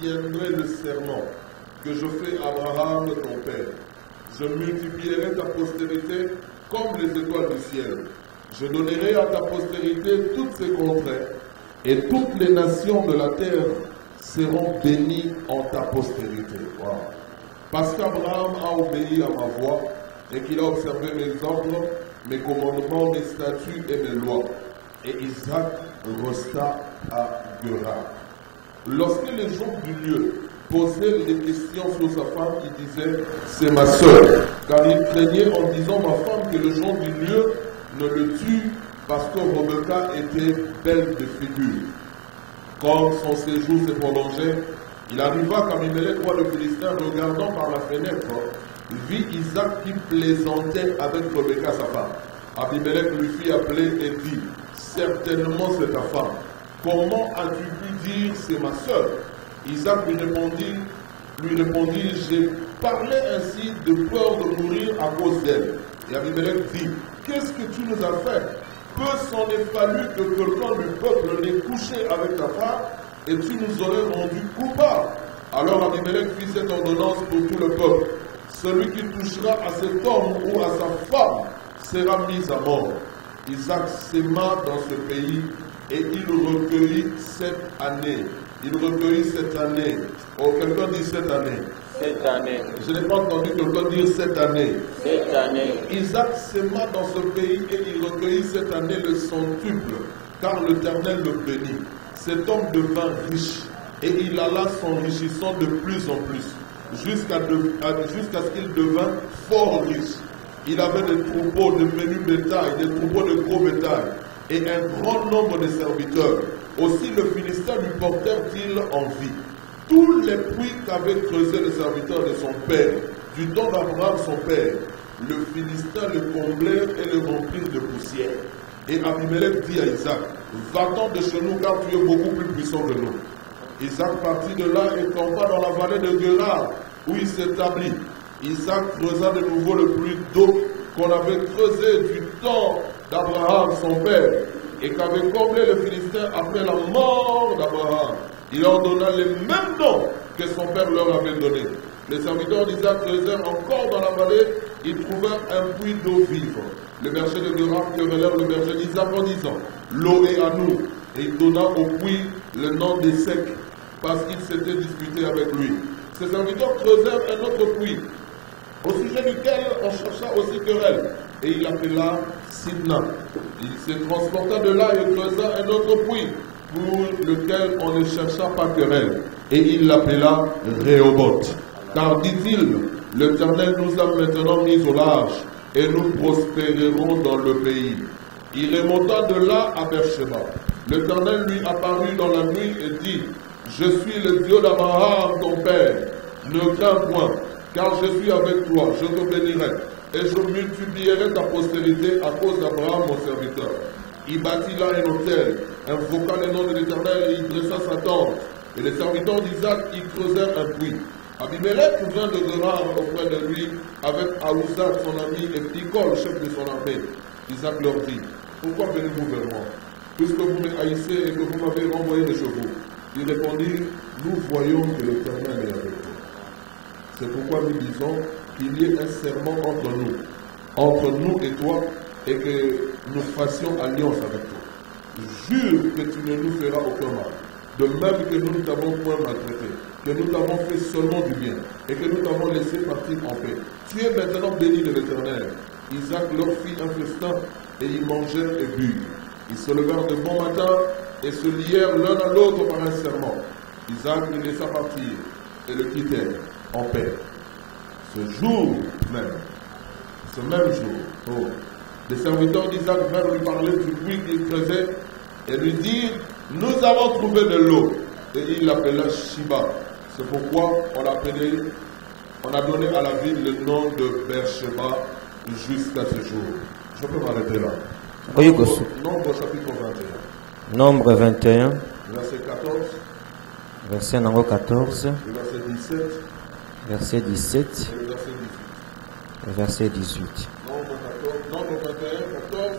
tiendrai le serment que je fais à Abraham ton père. Je multiplierai ta postérité comme les étoiles du ciel. Je donnerai à ta postérité toutes ces contrées, et toutes les nations de la terre seront bénies en ta postérité. Wow. Parce qu'Abraham a obéi à ma voix et qu'il a observé mes ordres, mes commandements, mes statuts et mes lois. Et Isaac resta à Guérar. Lorsque les gens du lieu posaient des questions sur sa femme, il disait « c'est ma sœur », car il craignait en disant « ma femme que les gens du lieu ne le tuent parce que Rebecca était belle de figure ». Comme son séjour s'est prolongé, il arriva qu'Abimelech, roi de Philistin, regardant par la fenêtre, vit Isaac qui plaisantait avec Rebecca sa femme. Abimelech lui fit appeler et dit « certainement c'est ta femme. Comment as-tu pu dire c'est ma sœur ?» Isaac lui répondit, j'ai parlé ainsi de peur de mourir à cause d'elle. Et Abimelech dit, qu'est-ce que tu nous as fait? Peu s'en est fallu que quelqu'un du peuple l'ait couché avec ta femme, et tu nous aurais rendu coupables. Alors Abimelech fit cette ordonnance pour tout le peuple. Celui qui touchera à cet homme ou à sa femme sera mis à mort. Isaac s'aima dans ce pays, et il recueillit 7 années. Il recueillit 7 années. Oh, quelqu'un dit 7 années. 7 années. Je n'ai pas entendu quelqu'un dire 7 années. 7 années. Isaac s'aima dans ce pays et il recueillit 7 années le centuple, car l'Éternel le bénit. Cet homme devint riche et il alla s'enrichissant de plus en plus, jusqu'à ce qu'il devint fort riche. Il avait des troupeaux de menu bétail, des troupeaux de gros bétail, et un grand nombre de serviteurs. Aussi le Philistin lui portèrent-ils envie. Tous les puits qu'avaient creusés les serviteurs de son père, du temps d'Abraham son père, le Philistin le comblèrent et le remplirent de poussière. Et Abimelech dit à Isaac, va-t'en de chez nous car tu es beaucoup plus puissant que nous. Isaac partit de là et campa dans la vallée de Guérar, où il s'établit. Isaac creusa de nouveau le puits d'eau qu'on avait creusé du temps d'Abraham son père, et qu'avait comblé le Philistin après la mort d'Abraham. Il leur donna les mêmes noms que son père leur avait donnés. Les serviteurs d'Isaac creusèrent encore dans la vallée, ils trouvèrent un puits d'eau vive. Le berger de Guérar querellèrent le berger d'Isaac en disant, l'eau est à nous. Et il donna au puits le nom des secs, parce qu'il s'était disputé avec lui. Ses serviteurs creusèrent un autre puits, au sujet duquel on chercha aussi querelle, et il l'appela Sidna. Il se transporta de là et creusa un autre puits, pour lequel on ne chercha pas querelle, et il l'appela Rehoboth. Car, dit-il, l'Éternel nous a maintenant mis au large, et nous prospérerons dans le pays. Il remonta de là à Beersheba. L'Éternel lui apparut dans la nuit et dit, je suis le Dieu d'Abraham, ton père. Ne crains point, car je suis avec toi, je te bénirai, et je multiplierai ta postérité à cause d'Abraham, mon serviteur. Il bâtit là un autel, invoqua le nom de l'Éternel, et il dressa sa tente. Et les serviteurs d'Isaac y creusèrent un puits. Abimelech vint de Guérar auprès de lui, avec Ahuzat son ami, et Picol, chef de son armée. Isaac leur dit, pourquoi venez-vous vers moi, puisque vous me haïssez et que vous m'avez renvoyé des chevaux? Il répondit, nous voyons que l'Éternel est avec nous. C'est pourquoi nous disons qu'il y ait un serment entre nous et toi, et que nous fassions alliance avec toi. Jure que tu ne nous feras aucun mal, de même que nous ne t'avons point maltraité, que nous t'avons fait seulement du bien, et que nous t'avons laissé partir en paix. Tu es maintenant béni de l'Éternel. Isaac leur fit un festin, et ils mangèrent et burent. Ils se levèrent de bon matin, et se lièrent l'un à l'autre par un serment. Isaac les laissa partir, et le quittèrent en paix. Ce jour même, ce même jour, les serviteurs d'Isaac vinrent lui parler du puits qu'il creusait et lui dire, nous avons trouvé de l'eau. Et il l'appela Shiba. C'est pourquoi on a donné à la ville le nom de Beersheba jusqu'à ce jour. Je peux m'arrêter là. Nombre chapitre 21. Nombre 21. Verset 14. Verset numéro 14. Verset 17. Verset 17. Et verset 18. Verset 18. Nombre 21, 14,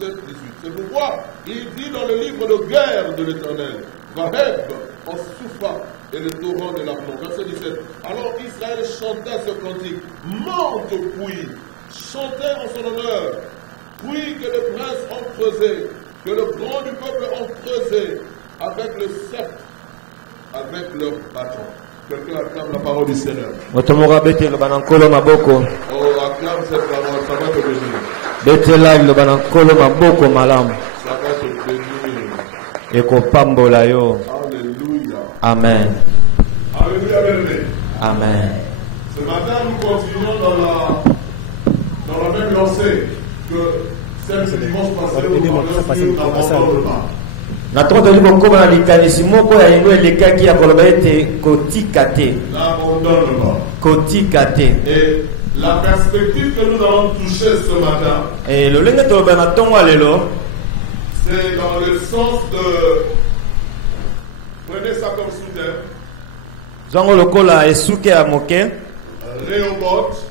17, 18. C'est pourquoi il dit dans le livre de guerre de l'Éternel, Vaheb, en Soufa, et le torrent de l'Arnon. Verset 17. Alors Israël chantait ce cantique. Monte, puis, chantez en son honneur. Puis que les princes ont creusé, que le grand du peuple ont creusé avec le sceptre, avec leur bâton. Quelqu'un acclame la parole du Seigneur. Moto moko betela banankolo maboko. Oh, acclame cette parole, ça va te bénir. Betela lo banankolo maboko malamu. Ça va te bénir. Ekopambola yo. Alléluia. Amen. Alléluia, bien-aimé. Amen. Ce matin, nous continuons dans la même lancée que celle du dimanche passé où nous avons sur le pas. Natokeli kokoma na likanisi moko ya yango elekaki ya koloba ete kotika te. N'abandonne pas. Kotika te. Et la perspective que nous allons toucher ce matin, Et lolenge toloba na tongo lelo, c'est dans le sens de... Prenez ça comme sous-thème. zango lokola esuke ya moke, Rehoboth,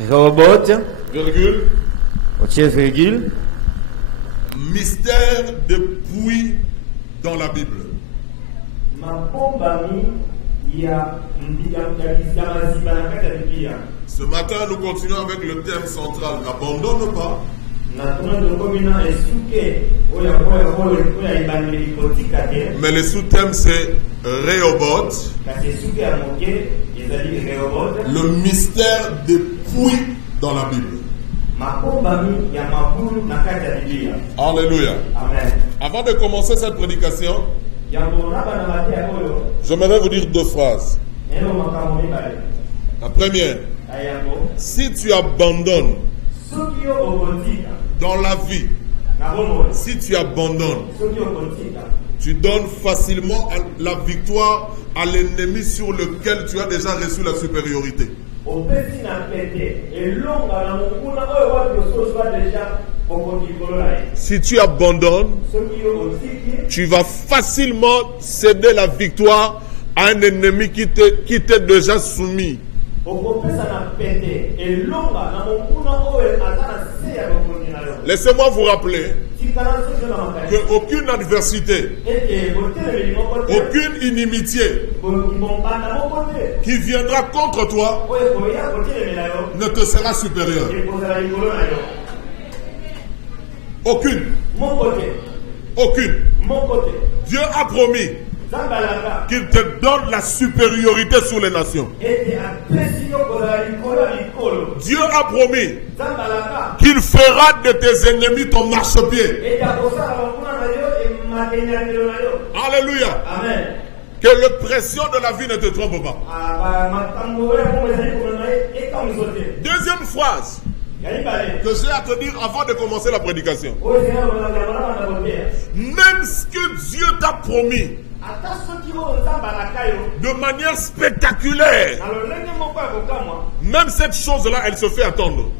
Rehoboth, virgule, otie virgule, mystère de puits dans la Bible. Ce matin, nous continuons avec le thème central. N'abandonne pas. Mais le sous-thème, c'est Rehoboth, le mystère des puits dans la Bible. Alléluia. Amen. Avant de commencer cette prédication, j'aimerais vous dire deux phrases. La première, si tu abandonnes dans la vie, si tu abandonnes, tu donnes facilement la victoire à l'ennemi sur lequel tu as déjà reçu la supériorité. Si tu abandonnes, tu vas facilement céder la victoire à un ennemi qui t'est déjà soumis. Laissez-moi vous rappeler qu'aucune adversité, aucune inimitié qui viendra contre toi ne te sera supérieure. Aucune. Aucune. Dieu a promis qu'il te donne la supériorité sur les nations. Dieu a promis qu'il fera de tes ennemis ton marchepied. Alléluia. Amen. Que l'oppression de la vie ne te trompe pas. Deuxième phrase que j'ai à te dire avant de commencer la prédication. Même ce que Dieu t'a promis de manière spectaculaire, même cette chose-là, elle se fait attendre.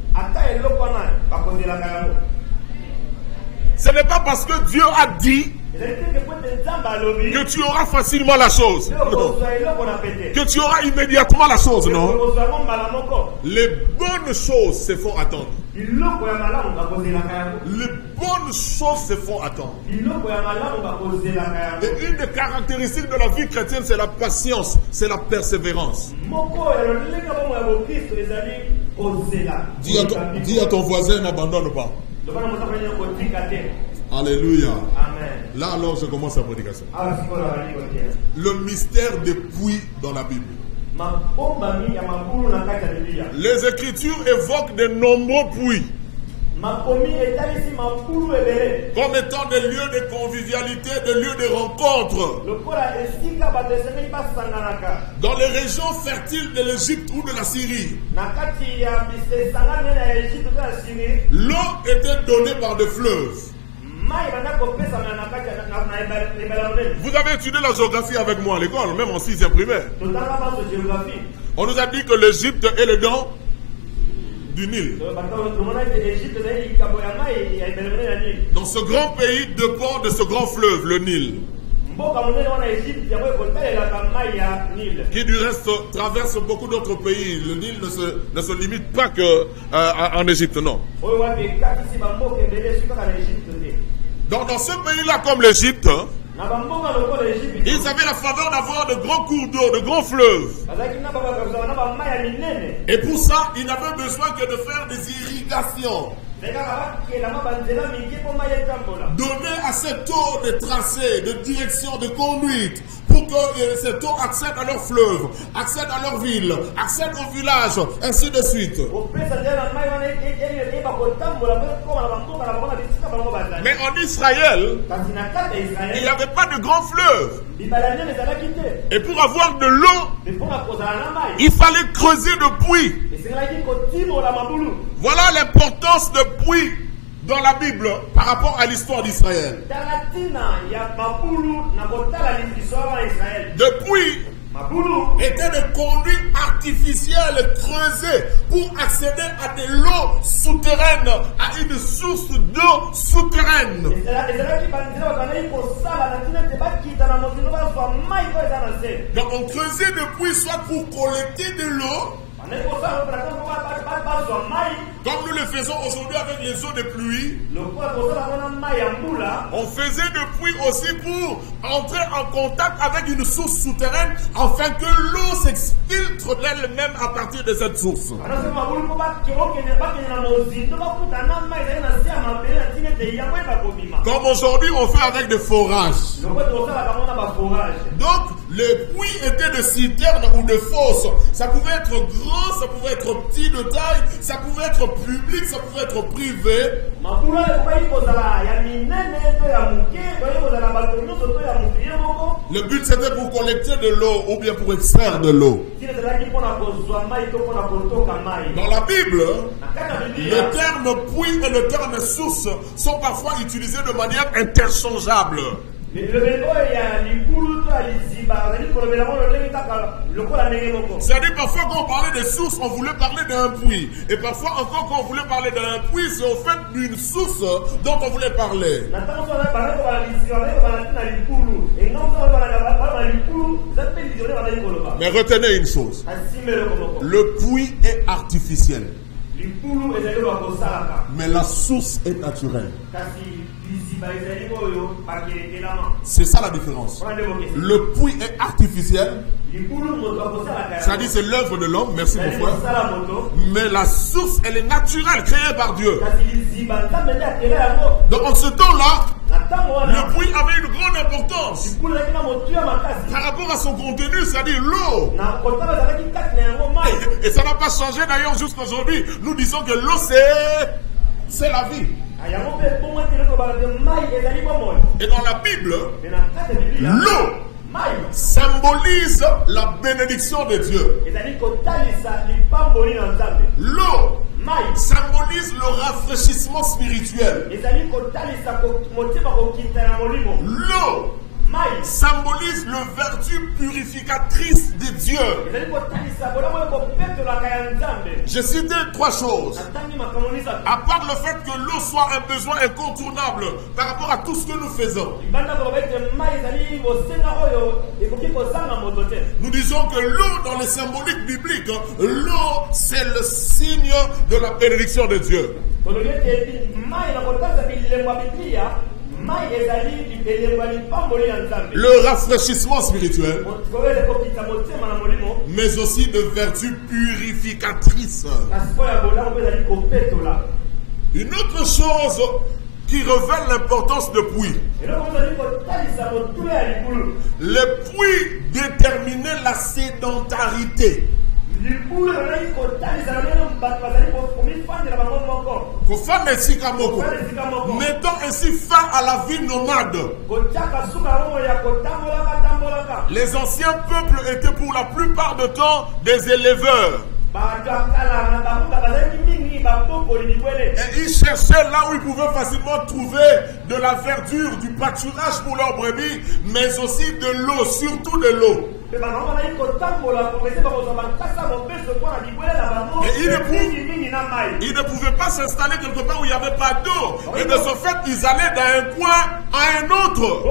Ce n'est pas parce que Dieu a dit que tu auras facilement la chose. Non. Que tu auras immédiatement la chose, non. Les bonnes choses se font attendre. Les bonnes choses se font attendre. Et une des caractéristiques de la vie chrétienne, c'est la patience, c'est la persévérance. Dis à ton voisin, n'abandonne pas. Alléluia. Amen. Là alors je commence la prédication. Le mystère des puits dans la Bible. Les Écritures évoquent de nombreux puits comme étant des lieux de convivialité, des lieux de rencontre. Dans les régions fertiles de l'Égypte ou de la Syrie, l'eau était donnée par des fleuves. Vous avez étudié la géographie avec moi à l'école, même en 6e primaire. On nous a dit que l'Égypte est le don du Nil. Dans ce grand pays dépend de ce grand fleuve, le Nil, qui du reste traverse beaucoup d'autres pays. Le Nil ne se limite pas qu'en Égypte, non. Donc dans ce pays-là comme l'Égypte, Ils avaient la faveur d'avoir de grands cours d'eau, de grands fleuves. Et pour ça, ils n'avaient besoin que de faire des irrigations. Donner à cette eau de tracé, de direction, de conduite, pour que cette eau accède à leur fleuve, accède à leur ville, accède au village, ainsi de suite. Mais en Israël, il n'y avait pas de grands fleuves. Et pour avoir de l'eau, il fallait creuser de puits. Voilà l'importance de puits dans la Bible par rapport à l'histoire d'Israël. De puits étaient des conduits artificiels creusés pour accéder à de l'eau souterraine, à une source d'eau souterraine. Donc on creusait des puits soit pour collecter de l'eau, comme nous le faisons aujourd'hui avec les eaux de pluie. On faisait des puits aussi pour entrer en contact avec une source souterraine afin que l'eau s'exfiltre d'elle-même à partir de cette source. Comme aujourd'hui on fait avec des forages. Donc les puits étaient de citernes ou de fosses. Ça pouvait être grand, ça pouvait être petit de taille, ça pouvait être public, ça pouvait être privé. Le but c'était pour collecter de l'eau ou bien pour extraire de l'eau. Dans la Bible, le terme puits et le terme source sont parfois utilisés de manière interchangeable. C'est-à-dire parfois quand on parlait des sources, on voulait parler d'un puits. Et parfois encore quand on voulait parler d'un puits, c'est au fait d'une source dont on voulait parler. Mais retenez une chose. Le puits est artificiel. Mais la source est naturelle. C'est ça la différence. Le puits est artificiel. C'est-à-dire c'est l'œuvre de l'homme, merci mon frère. Mais la source, elle est naturelle, créée par Dieu. Donc en ce temps-là, le puits avait une grande importance par rapport à son contenu, c'est-à-dire l'eau. Et ça n'a pas changé d'ailleurs jusqu'à aujourd'hui. Nous disons que l'eau c'est la vie. Et dans la Bible, l'eau symbolise la bénédiction de Dieu. L'eau symbolise le rafraîchissement spirituel. L'eau symbolise le vertu purificatrice de Dieu. J'ai cité trois choses. À part le fait que l'eau soit un besoin incontournable par rapport à tout ce que nous faisons. Nous disons que l'eau dans les symboliques bibliques, l'eau c'est le signe de la bénédiction de Dieu. Le rafraîchissement spirituel, mais aussi de vertus purificatrices. Une autre chose qui révèle l'importance de puits. Les puits déterminaient la sédentarité. Mettons ainsi fin à la vie nomade. Les anciens peuples étaient pour la plupart du temps des éleveurs. Et ils cherchaient là où ils pouvaient facilement trouver de la verdure, du pâturage pour leurs brebis, mais aussi de l'eau, surtout de l'eau. Et ils ne pouvaient pas s'installer quelque part où il n'y avait pas d'eau. Et de ce fait, ils allaient d'un coin à un autre.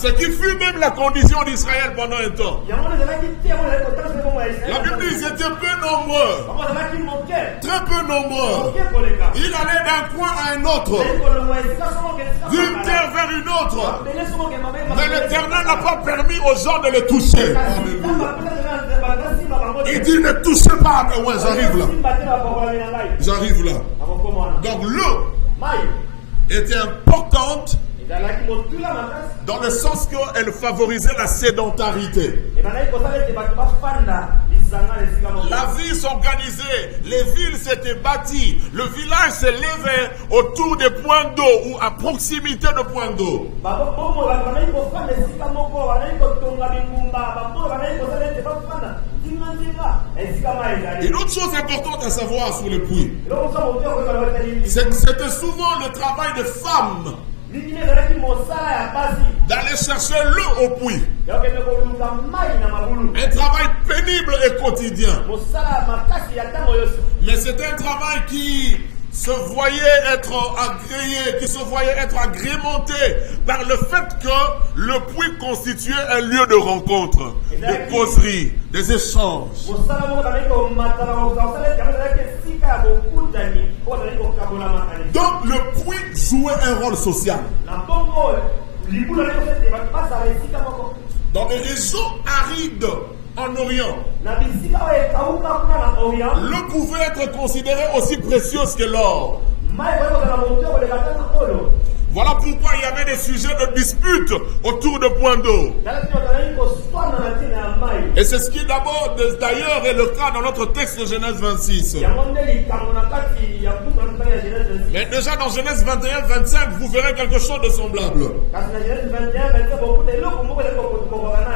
Ce qui fut même la condition d'Israël pendant un temps. La Bible dit qu'ils étaient peu nombreux. Très peu nombreux. Il allait d'un coin à un autre. D'une terre vers une autre. Mais l'Éternel n'a pas permis aux gens de les toucher. Il dit ne touchez pas. Ouais, j'arrive là. J'arrive là. Donc l'eau était importante dans le sens qu'elle favorisait la sédentarité. La vie s'organisait, les villes s'étaient bâties, le village s'élevait autour des points d'eau ou à proximité de points d'eau. Une autre chose importante à savoir sur le puits, c'est que c'était souvent le travail de femmes d'aller chercher l'eau au puits. Un travail pénible et quotidien. Mais c'était un travail qui se voyait être agréé, qui se voyait être agrémenté par le fait que le puits constituait un lieu de rencontre, de causerie, des échanges. Donc le puits jouait un rôle social. Dans les régions arides en Orient, l'eau pouvait être considérée aussi précieuse que l'or. Voilà pourquoi il y avait des sujets de dispute autour de points d'eau. Et c'est ce qui d'abord, d'ailleurs, est le cas dans notre texte de Genèse 26. Mais déjà dans Genèse 21-25, vous verrez quelque chose de semblable.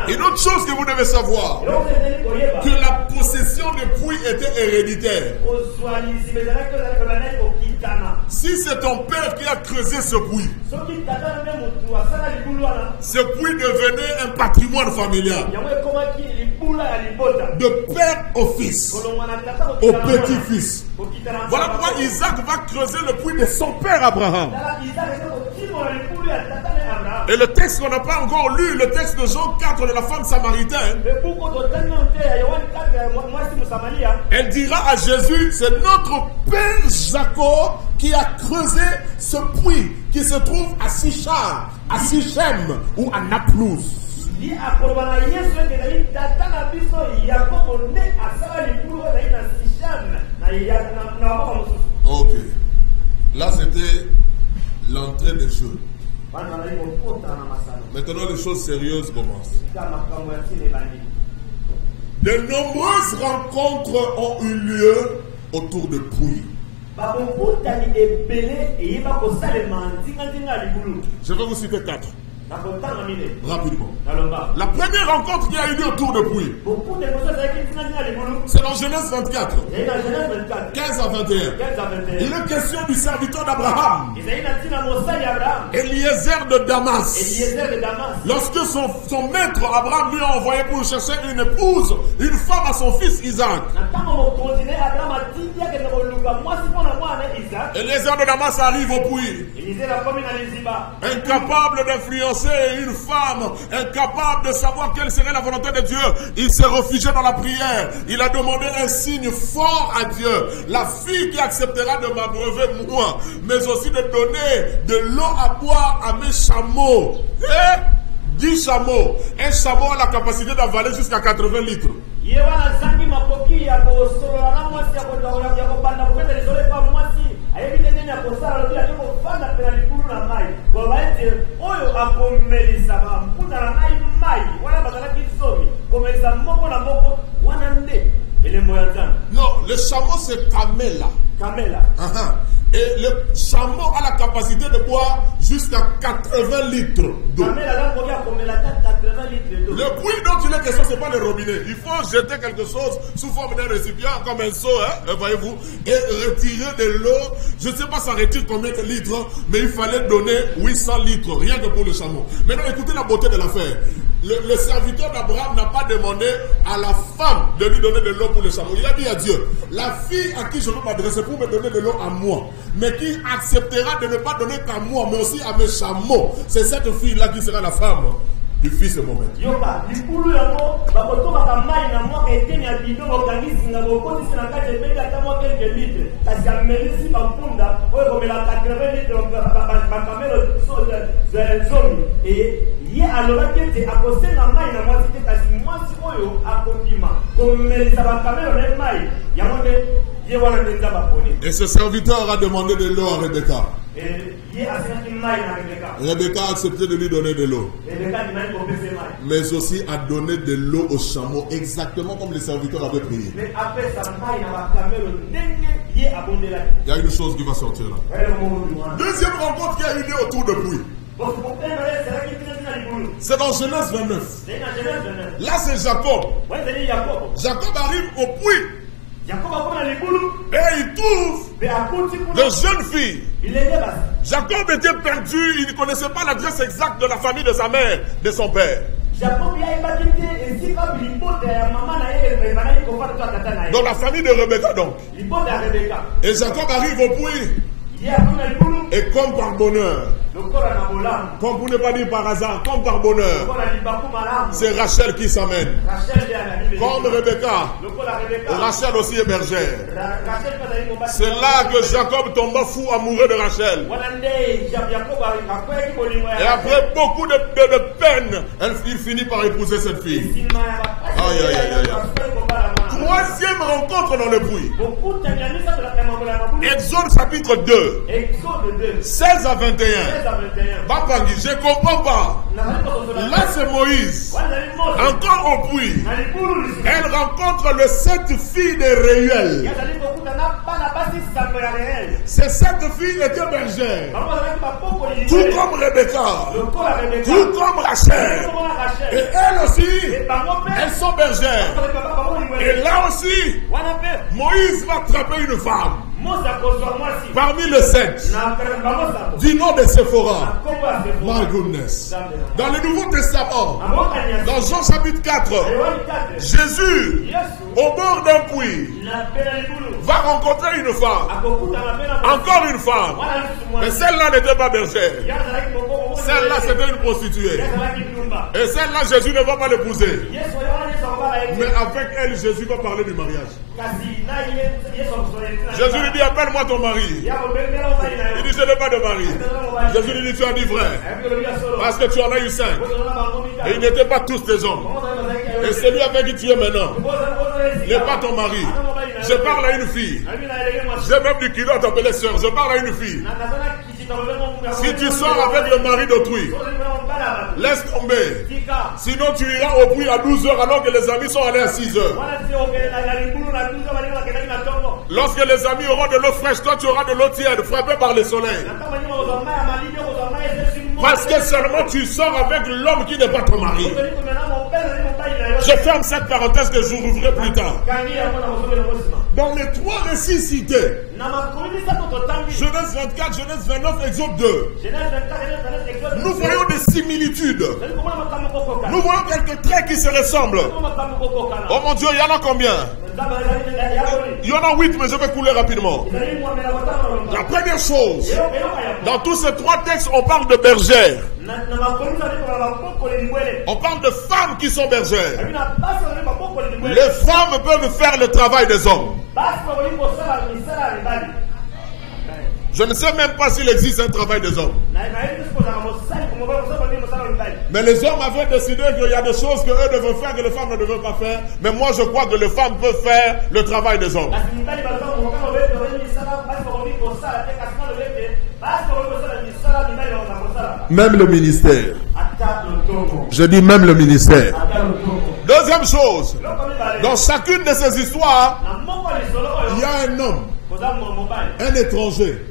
Une autre chose que vous devez savoir, que la possession des puits était héréditaire. Si c'est ton père qui a creusé ce puits, ce puits devenait un patrimoine familial. De père au fils, au petit-fils. Voilà pourquoi Isaac va creuser le puits de son père Abraham. Et le texte qu'on n'a pas encore lu, le texte de Jean 4 de la femme samaritaine, elle dira à Jésus, c'est notre père Jacob qui a creusé ce puits qui se trouve à Sichar, à Sichem ou à Naplouse. Ok. Là, c'était l'entrée des jeux. Maintenant, les choses sérieuses commencent. De nombreuses rencontres ont eu lieu autour de puits. Je vais vous citer 4. Rapidement. La première rencontre qui a eu lieu autour de puits, c'est dans Genèse 24, 15 à 21. Il est question du serviteur d'Abraham, Eliezer de Damas. Lorsque son maître Abraham lui a envoyé pour chercher une épouse, une femme à son fils Isaac. Eliezer de Damas arrive au puits, incapable d'influencer une femme, incapable de savoir quelle serait la volonté de Dieu. Il s'est réfugié dans la prière. Il a demandé un signe fort à Dieu. La fille qui acceptera de m'abreuver moi, mais aussi de donner de l'eau à boire à mes chameaux. 10 chameaux. Un chameau a la capacité d'avaler jusqu'à 80 litres. Non, le chameau c'est Camela. Et le chameau a la capacité de boire jusqu'à 80 litres d'eau. Le puits dont il est question, ce n'est pas le robinet. Il faut jeter quelque chose sous forme d'un récipient, comme un seau, voyez-vous, et retirer de l'eau. Je ne sais pas ça retire combien de litres, mais il fallait donner 800 litres, rien que pour le chameau. Maintenant, écoutez la beauté de l'affaire. Le serviteur d'Abraham n'a pas demandé à la femme de lui donner de l'eau pour le chameau. Il a dit à Dieu, la fille à qui je veux m'adresser pour me donner de l'eau à moi, mais qui acceptera de ne pas donner qu'à moi, mais aussi à mes chameaux, c'est cette fille-là qui sera la femme du fils de Mohamed. Et ce serviteur a demandé de l'eau à Rebecca. Rebecca a accepté de lui donner de l'eau, mais aussi a donné de l'eau au chameau, exactement comme les serviteurs avaient prié. Il y a une chose qui va sortir là. Deuxième rencontre qui a eu lieu autour de puits. C'est dans Genèse 29. Là c'est Jacob. Jacob arrive au puits. Et il trouve de jeunes filles. Jacob était perdu, il ne connaissait pas l'adresse exacte de la famille de sa mère, de son père. Dans la famille de Rebecca donc. Et Jacob arrive au puits. Et comme par bonheur, comme pour ne pas dire par hasard, comme par bonheur, c'est Rachel qui s'amène. Comme Rebecca, Rachel aussi est bergère. C'est là que Jacob tomba fou amoureux de Rachel. Et après beaucoup de peine, il finit par épouser cette fille. Aïe, aïe, aïe, aïe. Troisième rencontre dans le puits. Exode chapitre 2, 16 à 21. Bapangi, je ne comprends pas. Là c'est Moïse. Encore au puits. Elle rencontre les 7 filles de Réuel. Ces 7 filles étaient bergères. Tout comme Rebecca. Tout comme Rachel. Et elles aussi, elles sont bergères. Et là aussi, Moïse va attraper une femme. Parmi les 7, du nom de Séphora. My goodness. Dans le Nouveau Testament, dans Jean chapitre 4, Jésus, au bord d'un puits, va rencontrer une femme. Encore une femme. Mais celle-là n'était pas bergère. Celle-là, c'était une prostituée. Et celle-là, Jésus ne va pas l'épouser. Mais avec elle, Jésus va parler du mariage. Jésus lui dit, appelle-moi ton mari. Il dit, je n'ai pas de mari. Jésus lui dit, tu as dit vrai. Parce que tu en as eu 5. Et ils n'étaient pas tous tes hommes. Et celui avec qui tu es maintenant n'est pas ton mari. Je parle à une fille. J'ai même du kilo à t'appeler soeur. Je parle à une fille. Si tu sors avec le mari d'autrui, laisse tomber. Sinon tu iras au puits à 12h alors que les amis sont allés à 6h. Lorsque les amis auront de l'eau fraîche, toi tu auras de l'eau tiède, frappée par le soleil. Parce que seulement tu sors avec l'homme qui n'est pas ton mari. Je ferme cette parenthèse que je rouvrirai plus tard. Dans les 3 récits cités, Genèse 24, Genèse 29, Exode 2, nous voyons des similitudes. Nous voyons quelques traits qui se ressemblent. Oh mon Dieu, il y en a combien? Il y en a 8, mais je vais couler rapidement. La première chose, dans tous ces 3 textes, on parle de bergères. On parle de femmes qui sont bergères. Les femmes peuvent faire le travail des hommes. Je ne sais même pas s'il existe un travail des hommes. Mais les hommes avaient décidé qu'il y a des choses qu'eux devaient faire que les femmes ne devaient pas faire. Mais moi je crois que les femmes peuvent faire le travail des hommes. Même le ministère. Je dis même le ministère. Deuxième chose, dans chacune de ces histoires, il y a un homme, un étranger,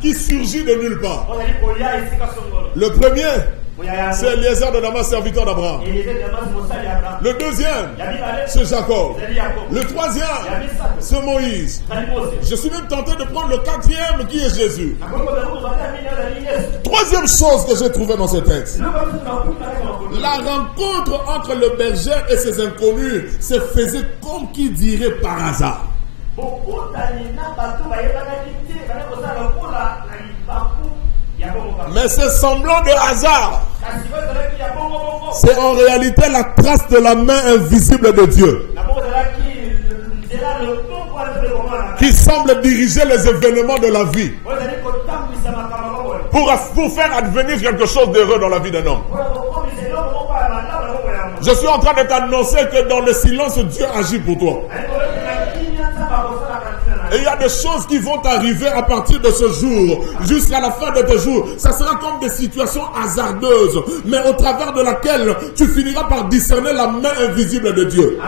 qui surgit de nulle part. Le premier, c'est Eliezer de Damas, serviteur d'Abraham. Le deuxième, c'est Jacob. Le troisième, c'est Moïse. Je suis même tenté de prendre le 4e qui est Jésus. Troisième chose que j'ai trouvée dans ce texte. La rencontre entre le berger et ses inconnus se faisait comme qui dirait par hasard. Mais c'est semblant de hasard. c'est en réalité la trace de la main invisible de Dieu qui semble diriger les événements de la vie pour faire advenir quelque chose d'heureux dans la vie d'un homme. Je suis en train de t'annoncer que dans le silence, Dieu agit pour toi. Et il y a des choses qui vont arriver à partir de ce jour, jusqu'à la fin de tes jours. Ça sera comme des situations hasardeuses, mais au travers de laquelle tu finiras par discerner la main invisible de Dieu.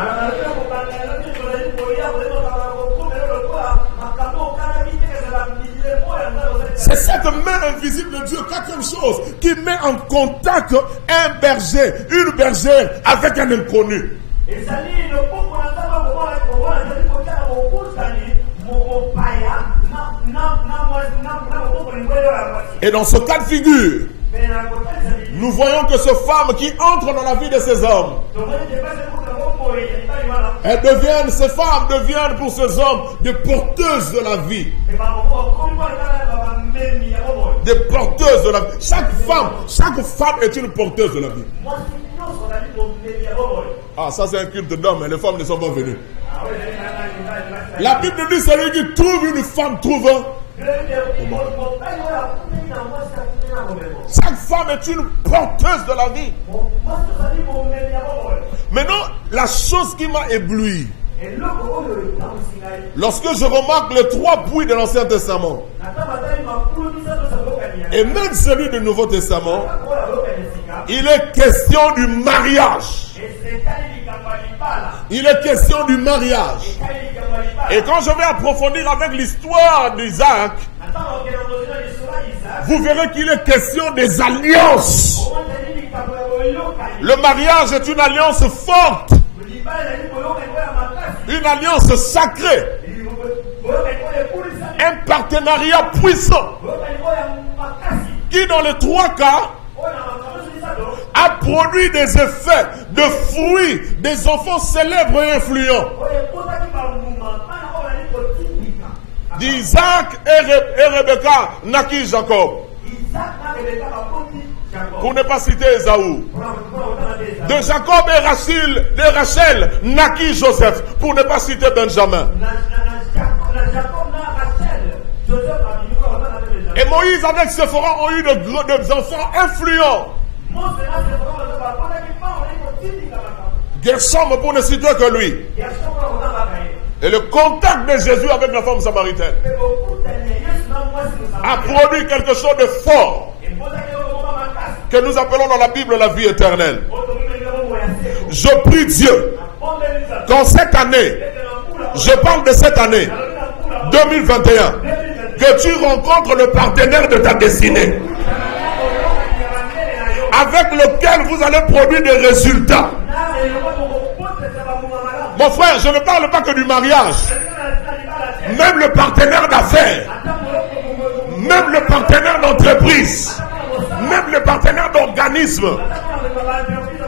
C'est cette main invisible de Dieu, quelque chose qui met en contact un berger, une bergère avec un inconnu. Et dans ce cas de figure, nous voyons que cette femme qui entre dans la vie de ces hommes, ces femmes deviennent pour ces hommes des porteuses de la vie. Des porteuses de la vie. Chaque femme est une porteuse de la vie. Ah, ça c'est un culte d'hommes, mais les femmes ne sont pas venues. La Bible dit celui qui trouve une femme trouve un. Chaque femme est une porteuse de la vie. Maintenant, la chose qui m'a ébloui, lorsque je remarque les 3 puits de l'Ancien Testament et même celui du Nouveau Testament, il est question du mariage. Il est question du mariage. Et quand je vais approfondir avec l'histoire d'Isaac, vous verrez qu'il est question des alliances. Le mariage est une alliance forte, une alliance sacrée, un partenariat puissant qui dans les 3 cas a produit des effets, de fruits, des enfants célèbres et influents. D'Isaac et Rebecca naquit Jacob. Pour ne pas citer Ésaü. De Jacob et Rachel naquit Joseph. Pour ne pas citer Benjamin. Et Moïse avec Séphora ont eu des enfants influents. Gershom pour ne citer que lui. Et le contact de Jésus avec la femme samaritaine a produit quelque chose de fort que nous appelons dans la Bible la vie éternelle. Je prie Dieu qu'en cette année, je parle de cette année 2021, que tu rencontres le partenaire de ta destinée avec lequel vous allez produire des résultats. Mon frère, je ne parle pas que du mariage. Même le partenaire d'affaires, même le partenaire d'entreprise, même le partenaire d'organisme,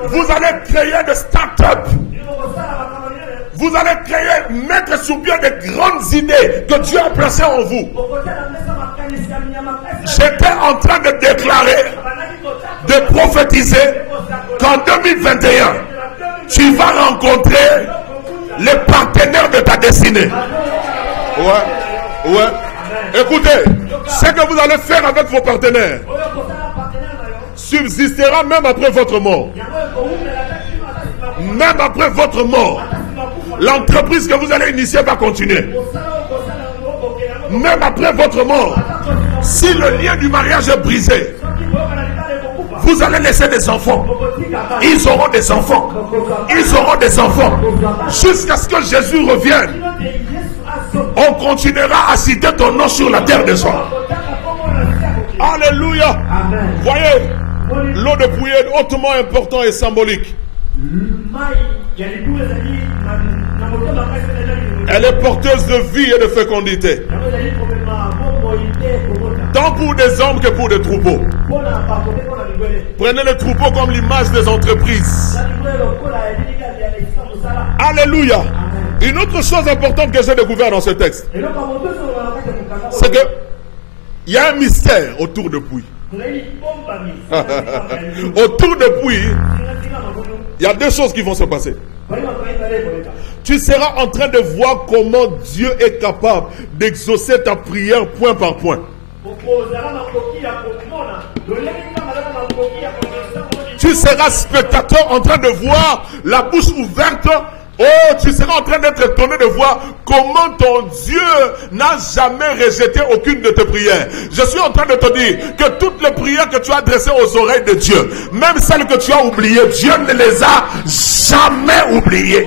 vous allez créer des start-up. Vous allez mettre sur pied des grandes idées que Dieu a placées en vous. J'étais en train de déclarer, de prophétiser qu'en 2021, tu vas rencontrer les partenaires de ta destinée. Ouais. Écoutez, ce que vous allez faire avec vos partenaires subsistera même après votre mort. Même après votre mort, l'entreprise que vous allez initier va continuer. Même après votre mort, si le lien du mariage est brisé, vous allez laisser des enfants. Ils auront des enfants. Ils auront des enfants. Jusqu'à ce que Jésus revienne, on continuera à citer ton nom sur la terre des hommes. Alléluia. Voyez, l'eau de pluie est hautement important et symbolique. Elle est porteuse de vie et de fécondité. Tant pour des hommes que pour des troupeaux. Prenez les troupeaux comme l'image des entreprises. Alléluia. Une autre chose importante que j'ai découvert dans ce texte, c'est que il y a un mystère autour de Pouille. Autour de Pouille, Il y a deux choses qui vont se passer. Tu seras en train de voir comment Dieu est capable d'exaucer ta prière point par point. Tu seras spectateur en train de voir la bouche ouverte. Oh, tu seras en train d'être étonné de voir comment ton Dieu n'a jamais rejeté aucune de tes prières. Je suis en train de te dire que toutes les prières que tu as adressées aux oreilles de Dieu, même celles que tu as oubliées, Dieu ne les a jamais oubliées.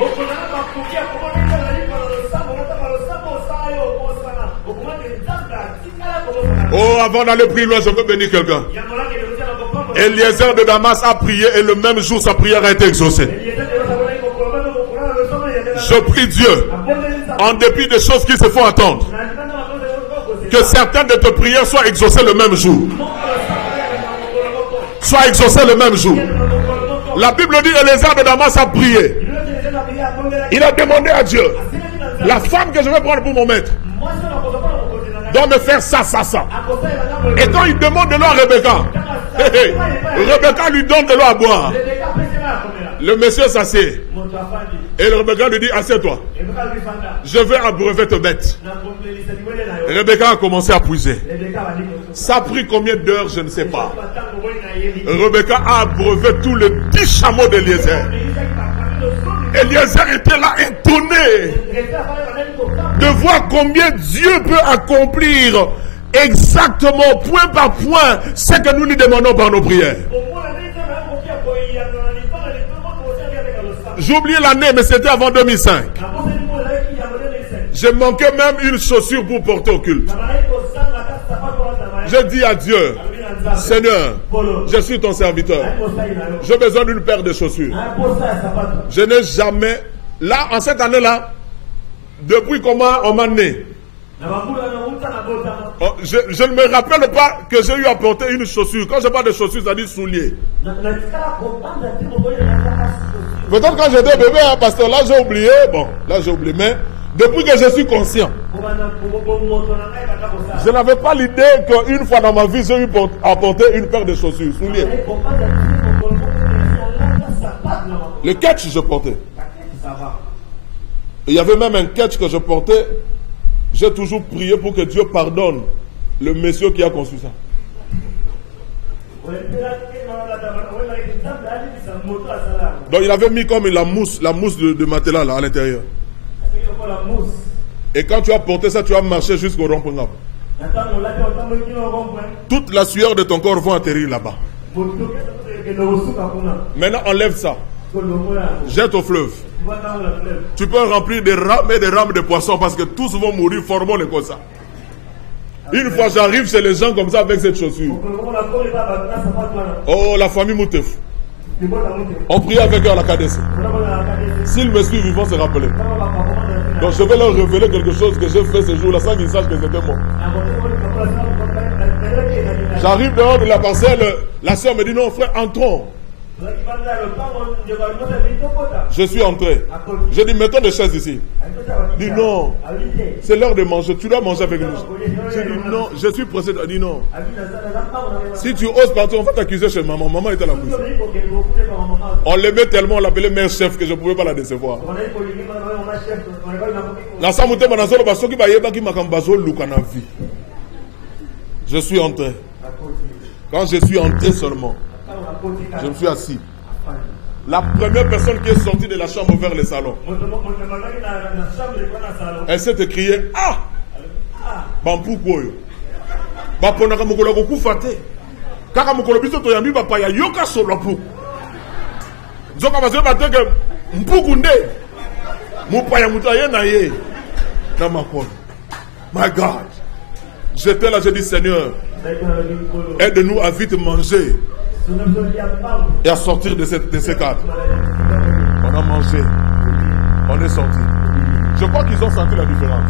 Oh, avant d'aller prier loin, je veux bénir quelqu'un. Eliezer de Damas a prié et le même jour sa prière a été exaucée. Je prie Dieu, en dépit des choses qui se font attendre, que certaines de tes prières soient exaucées le même jour. Soient exaucées le même jour. La Bible dit Eliezer de Damas a prié. Il a demandé à Dieu, la femme que je vais prendre pour mon maître doit me faire ça, ça, ça. Et quand il demande de l'eau à Rebecca, Rebecca lui donne de l'eau à boire. Le monsieur s'assied. Et le Rebecca lui dit, assieds-toi. Je vais abreuver ta bête. Rebecca a commencé à puiser. Ça a pris combien d'heures, je ne sais pas. Rebecca a abreuvé tous les 10 chameaux d'Eliezer. Eliezer était là étonné de voir combien Dieu peut accomplir exactement, point par point, ce que nous lui demandons par nos prières. J'ai oublié l'année, mais c'était avant 2005. J'ai manqué même une chaussure pour porter au culte. Je dis à Dieu, Seigneur, je suis ton serviteur. J'ai besoin d'une paire de chaussures. Je n'ai jamais, là, en cette année-là, depuis comment on m'a né, je ne me rappelle pas que j'ai eu à porter une chaussure. Quand je parle de chaussures, ça dit soulier. Peut-être quand j'étais bébé, hein, parce que là j'ai oublié. Bon, là j'ai oublié. Mais depuis que je suis conscient, je n'avais pas l'idée qu'une fois dans ma vie, j'ai eu à porter une paire de chaussures, souliers. Le catch, je portais. Il y avait même un catch que je portais. J'ai toujours prié pour que Dieu pardonne le monsieur qui a conçu ça. Donc il avait mis comme la mousse de matelas là à l'intérieur. Et quand tu as porté ça, tu as marché jusqu'au rond-point. Toute la sueur de ton corps va atterrir là-bas. Maintenant enlève ça. Jette au fleuve. Tu peux remplir des rames et des rames de poissons parce que tous vont mourir formant les comme ça. Une fois j'arrive chez les gens comme ça avec cette chaussure. Oh, la famille Moutef. On prie avec eux à la KDC. S'ils me suivent, ils vont se rappeler. Donc je vais leur révéler quelque chose que j'ai fait ce jour-là sans qu'ils sachent que c'était moi. J'arrive dehors de la parcelle, la soeur me dit non frère, entrons. Je suis entré. J'ai dit mettons des chaises ici. Il dit non, c'est l'heure de manger, tu dois manger avec nous. J'ai dit non, je suis pressé. Il dit non. Si tu oses partir, on va t'accuser chez maman. Maman était à la cuisine. On l'aimait tellement, on l'appelait mère chef que je ne pouvais pas la décevoir. Je suis entré. Quand je suis entré seulement, je me suis assis. La première personne qui est sortie de la chambre vers le salon, elle s'est écriée ah Bampou Koyo. Baponaka mukolo koku fate. Kaka mukolo biso to yambi bapa ya yoka solo pou. Zoka bazo bateke mpuku nde. Mupaya mutaye na ye. Na makon. My God. J'étais là, j'ai dit Seigneur, aide-nous à vite manger et à sortir de ces cadres. On a mangé, on est sorti. Je crois qu'ils ont senti la différence.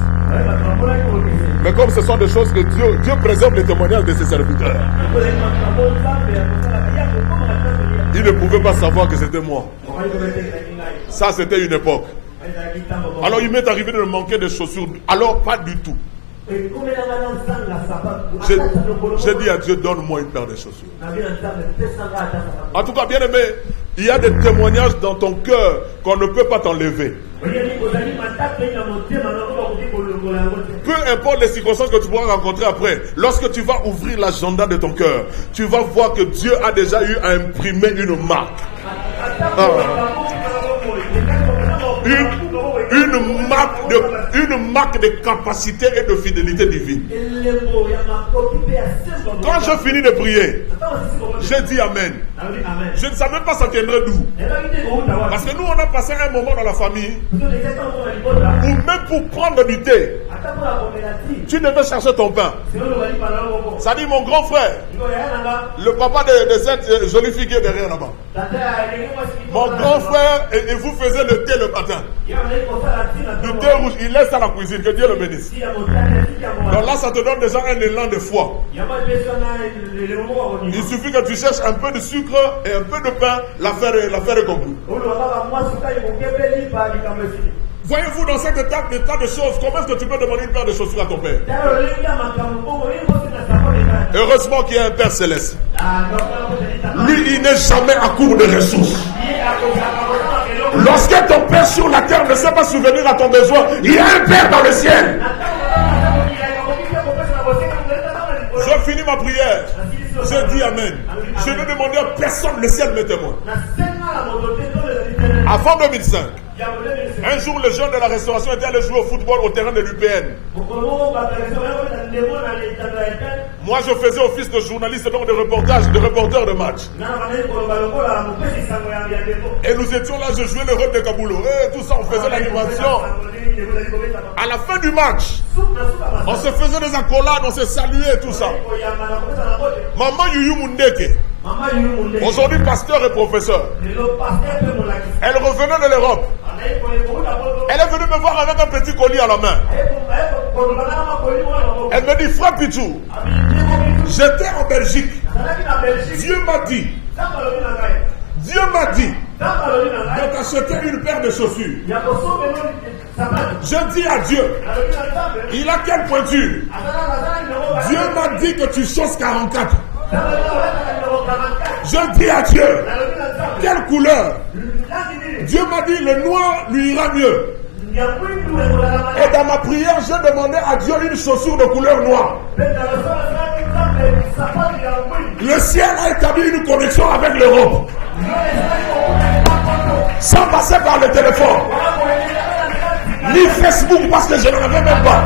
Mais comme ce sont des choses que Dieu préserve les témoignages de ses serviteurs, ils ne pouvaient pas savoir que c'était moi. Ça, c'était une époque. Alors, il m'est arrivé de me manquer de chaussures. Alors, pas du tout. J'ai dit à Dieu, donne-moi une paire de chaussures. En tout cas, bien aimé, Il y a des témoignages dans ton cœur qu'on ne peut pas t'enlever. Peu importe les circonstances que tu pourras rencontrer après, lorsque tu vas ouvrir l'agenda de ton cœur, tu vas voir que Dieu a déjà eu à imprimer une marque. Une marque de capacité et de fidélité divine. Quand je finis de prier, je dis Amen. Je ne savais pas ça viendrait d'où. Parce que nous, on a passé un moment dans la famille où même pour prendre du thé, tu devais chercher ton pain. Ça dit mon grand frère, le papa de cette jolie fille qui est derrière là-bas. Mon grand frère, et vous faisiez le thé le matin. Du thé rouge, il laisse à la cuisine, que Dieu le bénisse. Donc là, ça te donne déjà un élan de foi. Il suffit que tu cherches un peu de sucre et un peu de pain, l'affaire est conclue. Voyez-vous dans cet état de choses, comment est-ce que tu peux demander une paire de chaussures à ton père? Heureusement qu'il y a un Père céleste. Lui, il n'est jamais à court de ressources. Lorsque ton Père sur la terre ne sait pas subvenir à ton besoin, il y a un Père dans le ciel. Je finis ma prière. Je dis Amen. Je ne demande à personne, le ciel me témoigne. Avant 2005, un jour, le jeune de la restauration était allé jouer au football au terrain de l'UPN. Moi, je faisais office de journaliste, donc de reporter de match. Et nous étions là, je jouais le rôle de Kaboulou. Et tout ça, on faisait l'animation. À la fin du match, on se faisait des accolades, on se saluait, tout ça. Maman Yuyu Mundeke, aujourd'hui pasteur et professeur, elle revenait de l'Europe. Elle est venue me voir avec un petit colis à la main. Elle me dit, frère Pichou, j'étais en Belgique. Dieu m'a dit de t'acheter une paire de chaussures. Je dis à Dieu, il a quelle pointure? Dieu m'a dit que tu choses 44. Je dis à Dieu, quelle couleur? Dieu m'a dit, le noir lui ira mieux. Et dans ma prière, j'ai demandé à Dieu une chaussure de couleur noire. Le ciel a établi une connexion avec l'Europe. Sans passer par le téléphone. Ni Facebook, parce que je n'en avais même pas.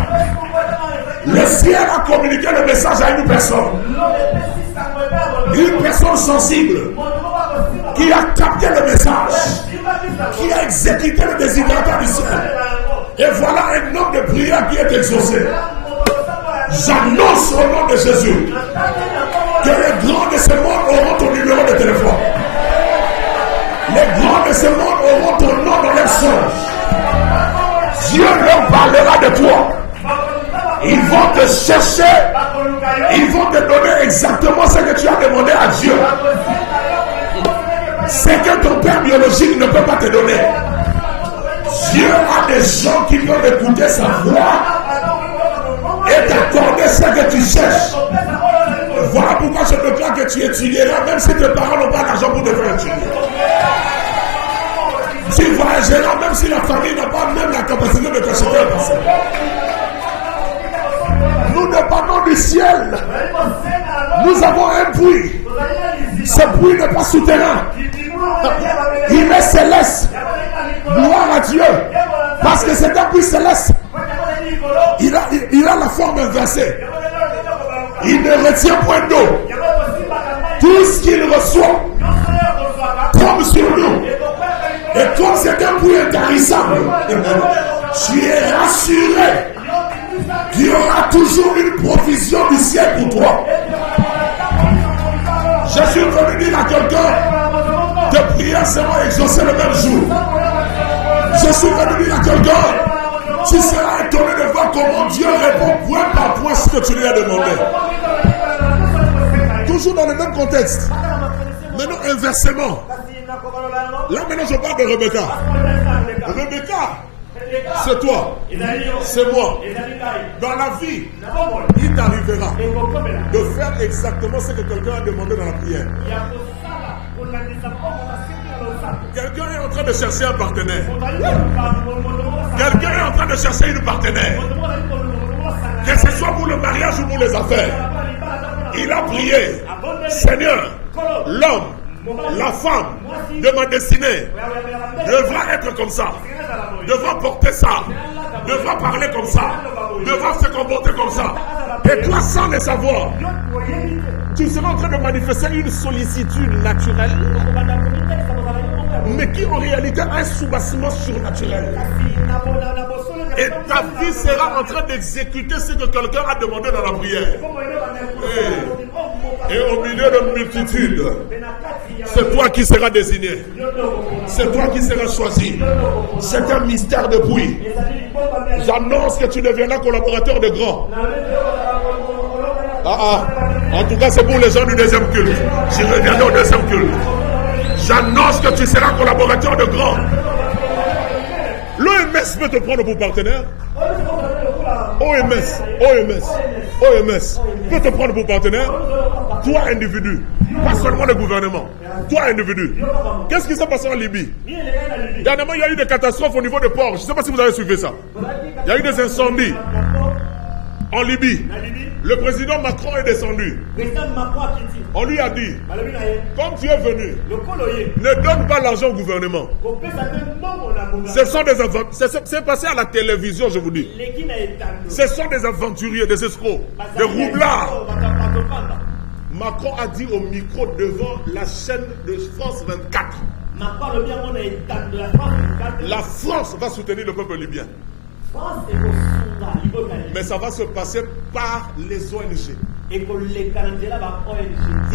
Le ciel a communiqué le message à une personne. Une personne sensible qui a capté le message, qui a exécuté le déshydratat du ciel. Et voilà un homme de prière qui est exaucé. J'annonce au nom de Jésus que les grands de ce monde auront ton numéro de téléphone. Les grands de ce monde auront ton nom dans leurs songes. Dieu leur parlera de toi. Ils vont te chercher. Ils vont te donner exactement ce que tu as demandé à Dieu. C'est que ton père biologique ne peut pas te donner. Dieu a des gens qui peuvent écouter sa voix et t'accorder ce que tu cherches. Voilà pourquoi je te crois que tu étudieras même si tes parents n'ont pas d'argent pour te faire étudier. Tu voyageras même si la famille n'a pas même la capacité de t'acheter un passeport. Nous dépendons du ciel. Nous avons un puits. Ce puits n'est pas souterrain. Il est céleste. Gloire à Dieu. Parce que c'est un puits céleste. Il a la forme inversée. Il ne retient point d'eau. Tout ce qu'il reçoit tombe sur nous. Et comme c'est un puits intarissable, tu es rassuré. Il y aura toujours une provision du ciel pour toi. Je suis venu dire à quelqu'un, tes prières seront exaucées le même jour. Je suis venu dire à quelqu'un, tu seras étonné de voir comment Dieu répond point par point ce que tu lui as demandé. Toujours dans le même contexte. Maintenant, inversement. Là, maintenant, je parle de Rebecca. Rebecca, c'est toi, c'est moi. Dans la vie, il t'arrivera de faire exactement ce que quelqu'un a demandé dans la prière. Quelqu'un est en train de chercher un partenaire. Quelqu'un est en train de chercher une partenaire. Que ce soit pour le mariage ou pour les affaires. Il a prié. Seigneur, l'homme, la femme de ma destinée devra être comme ça. Devra porter ça. Devra parler comme ça. Devra se comporter comme ça. Et toi, sans le savoir, tu seras en train de manifester une sollicitude naturelle, mais qui en réalité a un soubassement surnaturel. Et ta vie sera en train d'exécuter ce que quelqu'un a demandé dans la prière. Et au milieu de multitudes, c'est toi qui seras désigné. C'est toi qui seras choisi. C'est un mystère depuis. J'annonce que tu deviendras collaborateur de grands. En tout cas, c'est pour les gens du deuxième culte. Je reviens au deuxième culte. J'annonce que tu seras collaborateur de grands. L'OMS peut te prendre pour partenaire. OMS peut te prendre pour partenaire. Toi, individu. Pas seulement le gouvernement. Toi, individu. Qu'est-ce qui s'est passé en Libye? Dernièrement, il y a eu des catastrophes au niveau des ports. Je ne sais pas si vous avez suivi ça. Il y a eu des incendies en Libye. Le président Macron est descendu. On lui a dit, comme tu es venu, ne donne pas l'argent au gouvernement. C'est passé à la télévision, je vous dis. Ce sont des aventuriers, des escrocs, des roublards. Macron a dit au micro devant la chaîne de France 24. La France va soutenir le peuple libyen. Mais ça va se passer par les ONG. Vous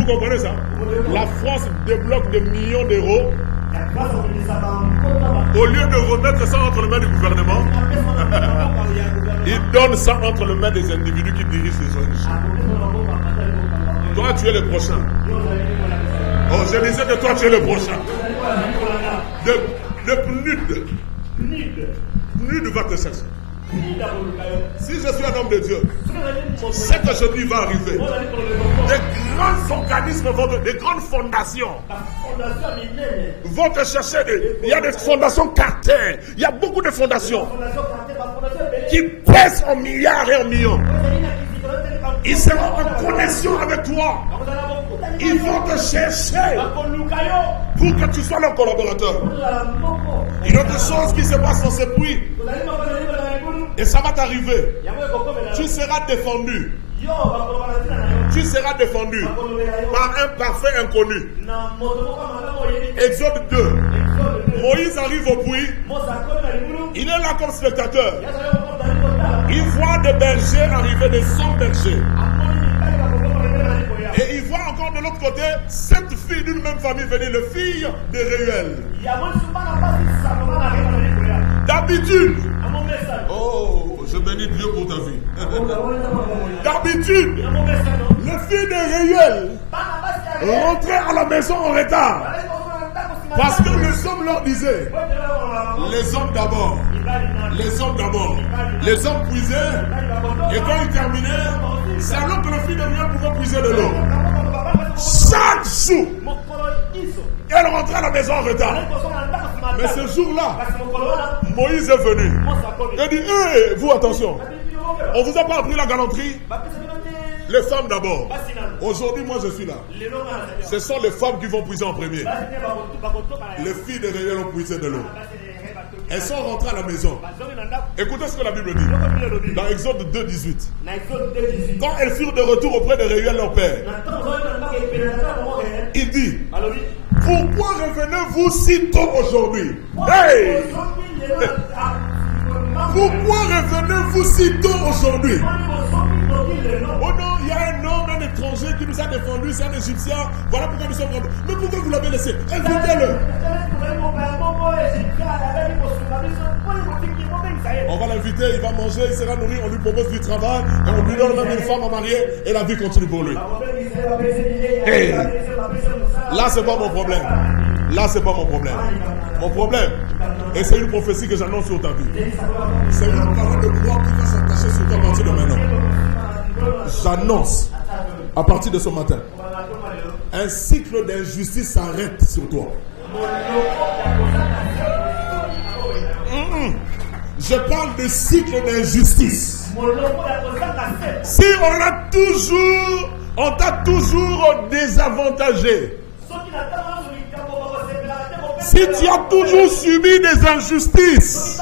comprenez ça? La France débloque des millions d'euros. Au lieu de remettre ça entre les mains du gouvernement, il donne ça entre les mains des individus qui dirigent les ONG. Toi, tu es le prochain. Oh, je disais que toi, tu es le prochain. De PNUD va te chercher. Si je suis un homme de Dieu, ce que je dis va arriver. Des grands organismes, des grandes fondations vont te chercher. Il y a des fondations Carter. Il y a beaucoup de fondations qui pèsent en milliards et en millions. Ils seront en connexion avec toi. Ils vont te chercher pour que tu sois leur collaborateur. Il y a des choses qui se passent dans ce puits. Et ça va t'arriver. Tu seras défendu. Tu seras défendu par un parfait inconnu. Exode 2. Moïse arrive au puits. Il est là comme spectateur. Il voit des bergers arriver, des 100 bergers. Et il voit encore de l'autre côté 7 filles d'une même famille venir, les filles de Réuel. D'habitude, oh, je bénis Dieu pour ta vie. D'habitude, les filles de Réuel rentraient à la maison en retard. Parce que les hommes leur disaient, les hommes d'abord, les hommes d'abord. Les hommes puisaient, et quand ils terminaient, c'est alors que les filles de Réuel pouvaient puiser de l'eau. Chaque jour, elle rentrait à la maison en retard. Mais ce jour-là, Moïse est venu. Il dit, hey, vous attention, on vous a pas appris la galanterie? Les femmes d'abord. Aujourd'hui, moi je suis là. Ce sont les femmes qui vont puiser en premier. Les filles de Réuel ont puisé de l'eau. Elles sont rentrées à la maison. Écoutez ce que la Bible dit. Dans Exode 2, 18. Quand elles furent de retour auprès de Réuel, leur père, il dit, pourquoi revenez-vous si tôt aujourd'hui? Hey! Pourquoi revenez-vous si tôt aujourd'hui? Oh non, il y a un homme, un étranger qui nous a défendu, c'est un Égyptien. Voilà pourquoi nous sommes rendus. Mais pourquoi vous l'avez laissé? Invitez-le. On va l'inviter, il va manger, il sera nourri, on lui propose du travail, et on lui donne même une femme à marier, et la vie continue pour lui. Hey. Là, c'est pas mon problème. Là, c'est pas mon problème. Mon problème, et c'est une prophétie que j'annonce sur ta vie, c'est une parole de gloire qui va s'attacher sur toi à partir de maintenant. J'annonce, à partir de ce matin, un cycle d'injustice s'arrête sur toi. Je parle de cycle d'injustice. Si on t'a toujours désavantagé, si tu as toujours subi des injustices,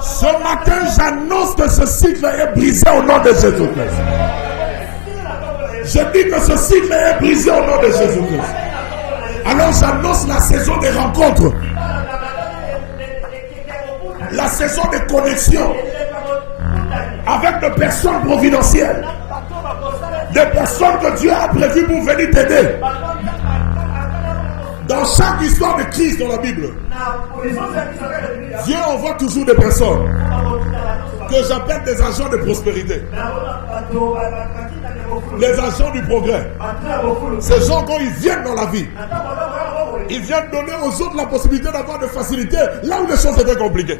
ce matin j'annonce que ce cycle est brisé au nom de Jésus-Christ. Je dis que ce cycle est brisé au nom de Jésus-Christ. Alors j'annonce la saison des rencontres, la saison des connexions avec des personnes providentielles, des personnes que Dieu a prévues pour venir t'aider. Dans chaque histoire de crise dans la Bible, Dieu envoie toujours des personnes que j'appelle des agents de prospérité, les agents du progrès. Ces gens, quand ils viennent dans la vie, ils viennent donner aux autres la possibilité d'avoir de facilité là où les choses étaient compliquées.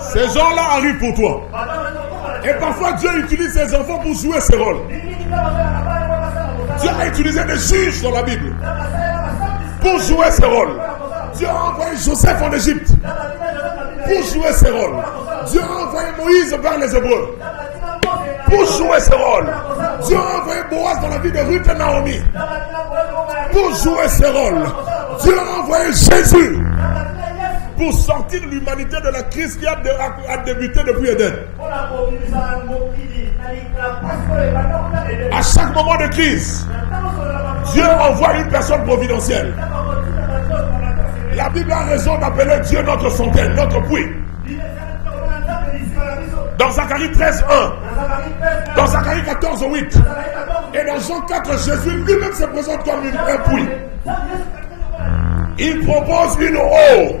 Ces gens-là arrivent pour toi. Et parfois Dieu utilise ses enfants pour jouer ses rôles. Dieu a utilisé des juges dans la Bible pour jouer ses rôles. Dieu a envoyé Joseph en Égypte pour jouer ses rôles. Dieu a envoyé Moïse vers les Hébreux pour jouer ses rôles. Dieu a envoyé Boaz dans la vie de Ruth et Naomi pour jouer ses rôles. Dieu a envoyé Jésus pour sortir l'humanité de la crise qui a débuté depuis Éden. À chaque moment de crise, Dieu envoie une personne providentielle. La Bible a raison d'appeler Dieu notre fontaine, notre puits. Dans Zacharie 13:1, dans Zacharie 14:8, et dans Jean 4, Jésus lui-même se présente comme un puits. Il propose une eau.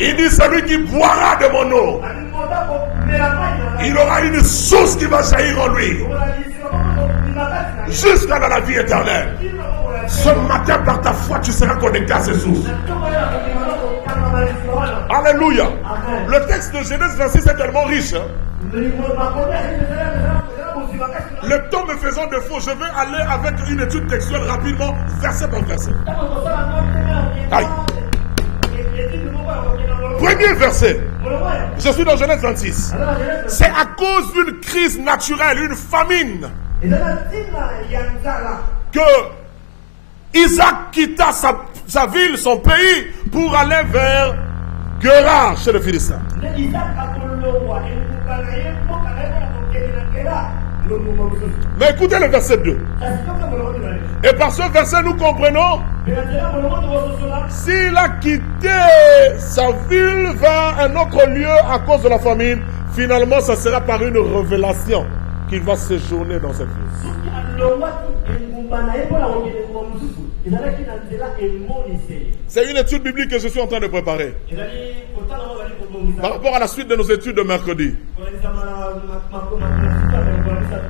Il dit, celui qui boira de mon eau, il aura une source qui va jaillir en lui jusqu'à dans la vie éternelle. Ce matin, par ta foi, tu seras connecté à ces sources. Alléluia. Le texte de Genèse 26 est tellement riche. Le temps me faisant défaut, je vais aller avec une étude textuelle rapidement, verset par verset. Aïe. Premier verset. Je suis dans Genèse 26. C'est à cause d'une crise naturelle, une famine, que Isaac quitta sa ville, son pays, pour aller vers Guérar chez le Philistin. Mais écoutez le verset 2. Et par ce verset, nous comprenons, s'il a quitté sa ville vers un autre lieu à cause de la famine, finalement, ça sera par une révélation qu'il va séjourner dans cette ville. C'est une étude biblique que je suis en train de préparer par rapport à la suite de nos études de mercredi.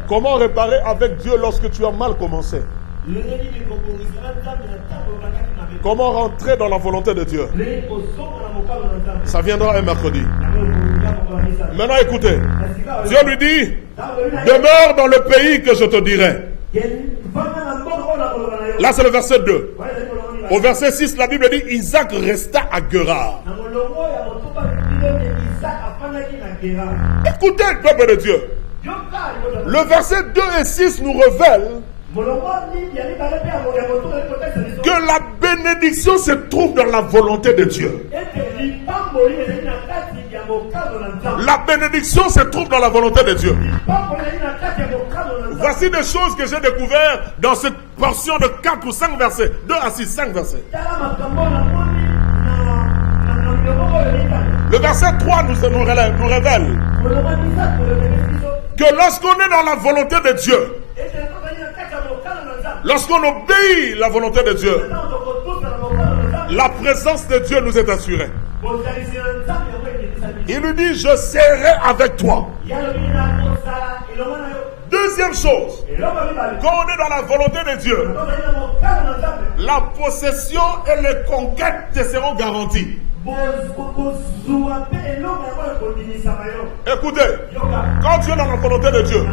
Comment réparer avec Dieu lorsque tu as mal commencé? Comment rentrer dans la volonté de Dieu? Ça viendra un mercredi. Maintenant écoutez, Dieu lui dit, demeure dans le pays que je te dirai. Là c'est le verset 2. Au verset 6, la Bible dit, Isaac resta à Guérar. Écoutez le peuple de Dieu. Le verset 2 et 6 nous révèlent que la bénédiction se trouve dans la volonté de Dieu. La bénédiction se trouve dans la volonté de Dieu. Voici des choses que j'ai découvertes dans cette portion de 4 ou 5 versets. 2 à 6, 5 versets. Le verset 3 nous révèle que lorsqu'on est dans la volonté de Dieu, lorsqu'on obéit la volonté de Dieu, la présence de Dieu nous est assurée. Il lui dit, je serai avec toi. Deuxième chose, quand on est dans la volonté de Dieu, la possession et les conquêtes te seront garanties. Écoutez, quand tu es dans la volonté de Dieu,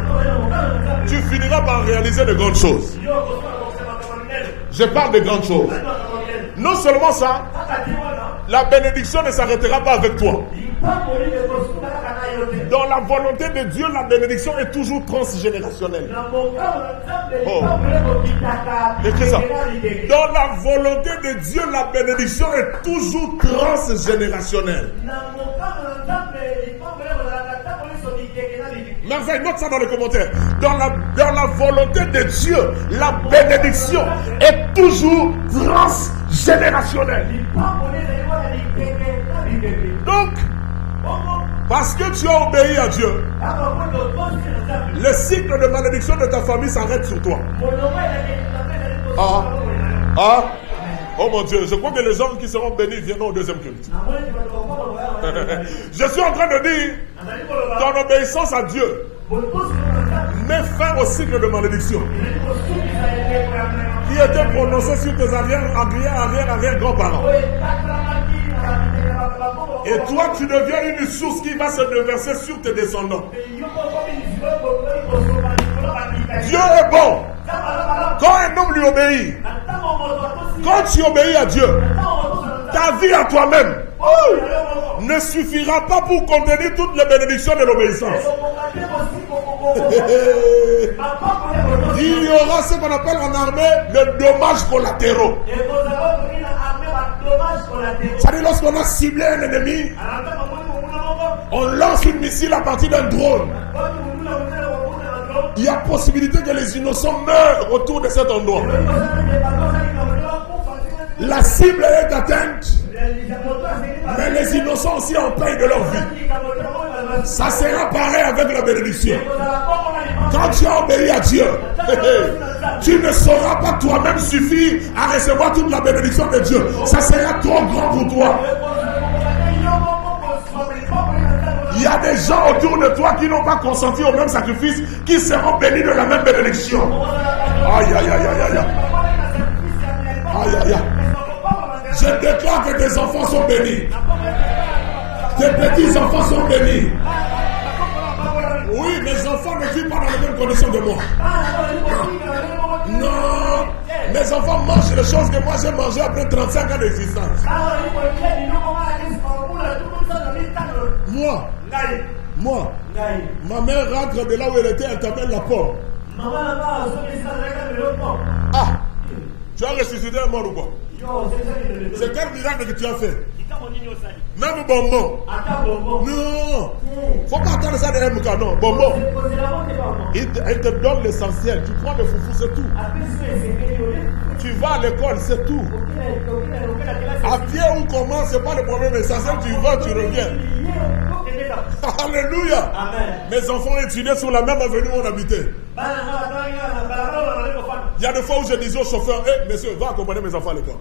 tu finiras par réaliser de grandes choses. Je parle de grandes choses. Non seulement ça, la bénédiction ne s'arrêtera pas avec toi. Dans la volonté de Dieu, la bénédiction est toujours transgénérationnelle. Oh. Écris ça. Dans la volonté de Dieu, la bénédiction est toujours transgénérationnelle. Merveille, note ça dans les commentaires. Dans la volonté de Dieu, la bénédiction est toujours transgénérationnelle. Donc, parce que tu as obéi à Dieu, le cycle de malédiction de ta famille s'arrête sur toi. Oh mon Dieu, je crois que les gens qui seront bénis viendront au deuxième culte. Je suis en train de dire, ton obéissance à Dieu met fin au cycle de malédiction qui était prononcé sur tes arrière grands-parents. Et toi, tu deviens une source qui va se déverser sur tes descendants. Dieu est bon. Quand un homme lui obéit, quand tu obéis à Dieu, ta vie à toi-même ne suffira pas pour contenir toutes les bénédictions de l'obéissance. Il y aura ce qu'on appelle en armée le dommage collatéraux. C'est-à-dire lorsqu'on a ciblé un ennemi, on lance une missile à partir d'un drone. Il y a possibilité que les innocents meurent autour de cet endroit. La cible est atteinte, mais les innocents aussi en payent de leur vie. Ça sera pareil avec la bénédiction. Quand tu as obéi à Dieu, tu ne sauras pas toi-même suffire à recevoir toute la bénédiction de Dieu. Ça sera trop grand pour toi. Il y a des gens autour de toi qui n'ont pas consenti au même sacrifice, qui seront bénis de la même bénédiction. Aïe, aïe, aïe, aïe, aïe. Aïe, aïe, aïe. Je déclare que tes enfants sont bénis. Tes petits-enfants sont bénis. Oui, mes enfants ne vivent pas dans les mêmes conditions que moi. Non. Mes enfants mangent les choses que moi j'ai mangées après 35 ans d'existence. Moi, ma mère rentre de là où elle était, elle t'amène la pomme. Ah, tu as ressuscité un mort ou quoi? C'est quel miracle que tu as fait? Même bonbon. Non. Faut pas attendre ça de MK, non. Bonbon. Il te donne l'essentiel. Tu prends le foufou, c'est tout. Tu vas à l'école, c'est tout. À pied ou comment, c'est pas le problème essentiel. Tu vas, tu reviens. Alléluia. Amen. Mes enfants étudiaient sur la même avenue où on habitait. Il y a des fois où je disais au chauffeur, monsieur, va accompagner mes enfants à l'école.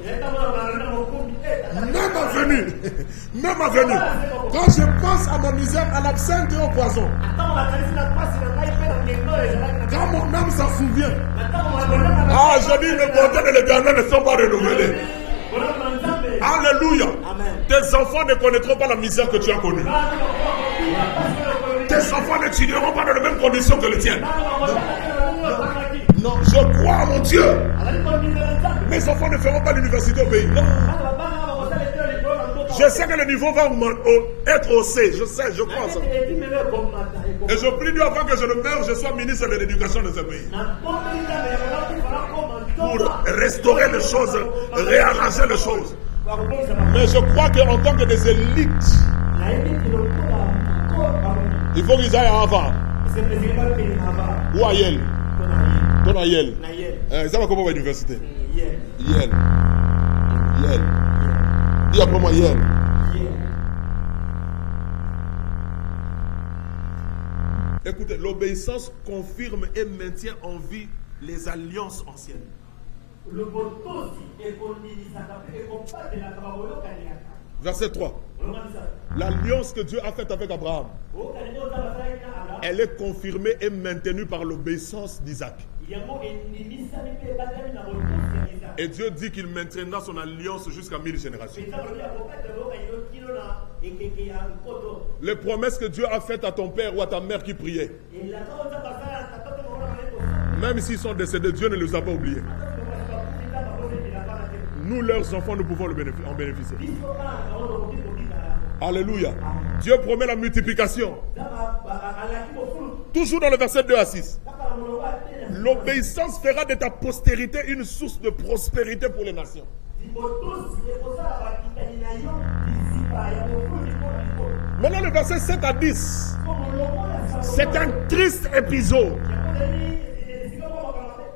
Même avenue. Quand je pense à ma misère, à l'absinthe et au poison, quand mon âme s'en souvient, je dis, les bontés de l'Éternel ne sont pas renouvelées. Alléluia. Tes enfants ne connaîtront pas la misère que tu as connue. Tes enfants n'étudieront pas dans les mêmes conditions que les tiennes. Non, je crois à mon Dieu. Mes enfants ne feront pas l'université au pays. Non. Je sais que le niveau va être haussé. Je sais, je crois ça. Et je prie Dieu avant que je ne meure, je sois ministre de l'éducation de ce pays. Pour restaurer les choses, réarranger les choses. Mais je crois qu'en tant que des élites, il faut qu'ils aillent à Harvard. Ou à Yale. Ton à Yale. Ça va comment à l'université? Yale. Dis après moi Yale. Écoutez, l'obéissance confirme et maintient en vie les alliances anciennes. Verset 3. L'alliance que Dieu a faite avec Abraham, elle est confirmée et maintenue par l'obéissance d'Isaac. Et Dieu dit qu'il maintiendra son alliance jusqu'à 1000 générations. Les promesses que Dieu a faites à ton père ou à ta mère qui priaient, même s'ils sont décédés, Dieu ne les a pas oubliés. nous, leurs enfants, nous pouvons en bénéficier. Alléluia. Dieu promet la multiplication. Toujours dans le verset 2 à 6. L'obéissance fera de ta postérité une source de prospérité pour les nations. Maintenant, le verset 7 à 10. C'est un triste épisode.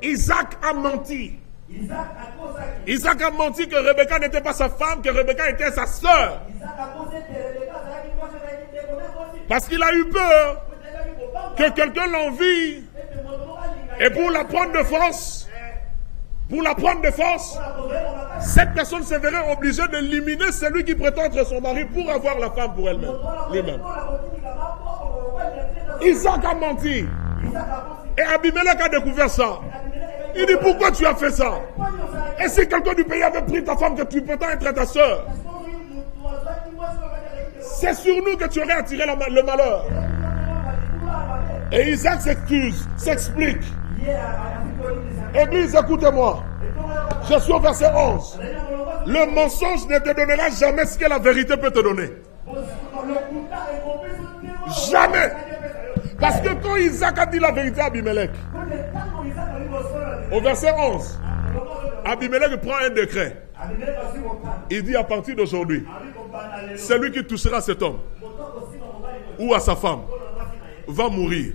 Isaac a menti. Isaac a menti que Rebecca n'était pas sa femme, que Rebecca était sa sœur. Parce qu'il a eu peur que quelqu'un l'envie. Et pour la prendre de force, cette personne se verrait obligée d'éliminer celui qui prétend être son mari pour avoir la femme pour elle-même, lui-même. Isaac a menti. Et Abimelech a découvert ça. Il dit, pourquoi tu as fait ça? Et si quelqu'un du pays avait pris ta femme que tu prétends être ta soeur, c'est sur nous que tu aurais attiré le malheur. Et Isaac s'excuse, s'explique. Église, écoutez-moi. Je suis au verset 11. Le mensonge ne te donnera jamais ce que la vérité peut te donner. Jamais. Parce que quand Isaac a dit la vérité à Abimelech, au verset 11, Abimelech prend un décret. Il dit à partir d'aujourd'hui, celui qui touchera cet homme ou à sa femme va mourir.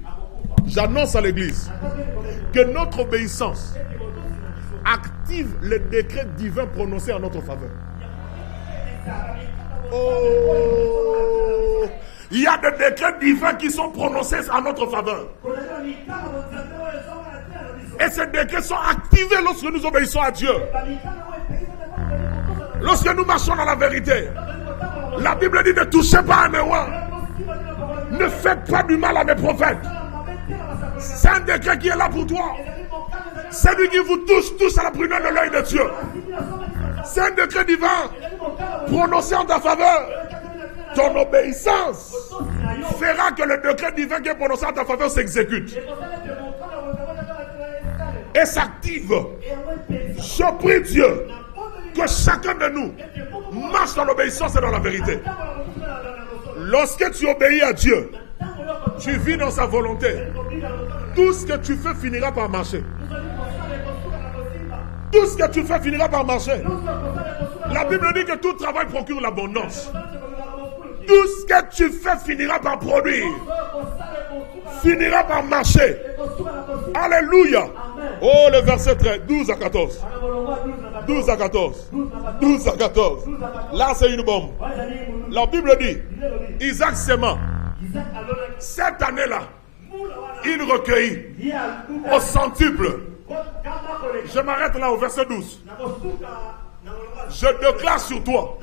J'annonce à l'église que notre obéissance active le décret divin prononcé en notre faveur. Oh, il y a des décrets divins qui sont prononcés en notre faveur. Et ces décrets sont activés lorsque nous obéissons à Dieu. Lorsque nous marchons dans la vérité. La Bible dit ne touchez pas à mes rois. Ne faites pas du mal à mes prophètes. C'est un décret qui est là pour toi. Celui qui vous touche à la prunelle de l'œil de Dieu. C'est un décret divin prononcé en ta faveur. Ton obéissance fera que le décret divin qui est prononcé en ta faveur s'exécute et s'active. Je prie Dieu que chacun de nous marche dans l'obéissance et dans la vérité. Lorsque tu obéis à Dieu, tu vis dans sa volonté. Tout ce que tu fais finira par marcher. Tout ce que tu fais finira par marcher. La Bible dit que tout travail procure l'abondance. Tout ce que tu fais finira par produire. Finira par marcher. Alléluia. Oh, le verset 13, 12 à 14. 12 à 14. 12 à 14. Là, c'est une bombe. La Bible dit, Isaac s'aima. Cette année-là, il recueillit au centuple. Je m'arrête là au verset 12. Je déclare sur toi,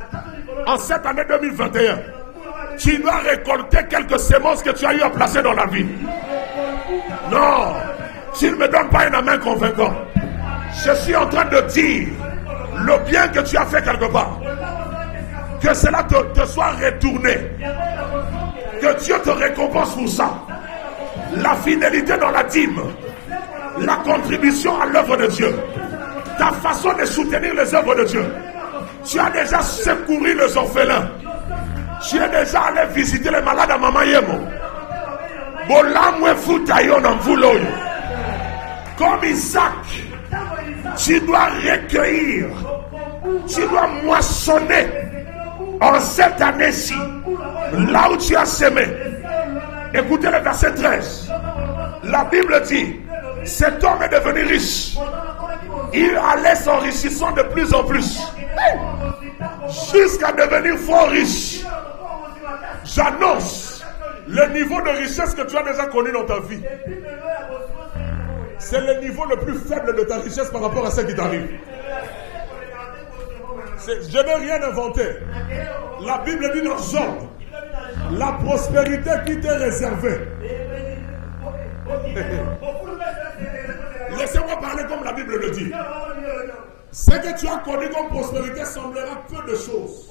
en cette année 2021, tu dois récolter quelques semences que tu as eu à placer dans la vie. Non, tu ne me donnes pas un amen convaincant. Je suis en train de dire le bien que tu as fait quelque part. Que cela te soit retourné. Que Dieu te récompense pour ça. La fidélité dans la dîme. La contribution à l'œuvre de Dieu. Ta façon de soutenir les œuvres de Dieu. Tu as déjà secouru les orphelins. Tu es déjà allé visiter les malades à Mama Yemo. Comme Isaac, tu dois recueillir, tu dois moissonner en cette année-ci, là où tu as semé. Écoutez le verset 13. La Bible dit, cet homme est devenu riche. Il allait s'enrichissant de plus en plus, jusqu'à devenir fort riche. J'annonce le niveau de richesse que tu as déjà connu dans ta vie. C'est le niveau le plus faible de ta richesse par rapport à ce qui t'arrive. Je n'ai rien inventé. La Bible dit dans Job, la prospérité qui t'est réservée. Laissez-moi parler comme la Bible le dit. Ce que tu as connu comme prospérité semblera peu de choses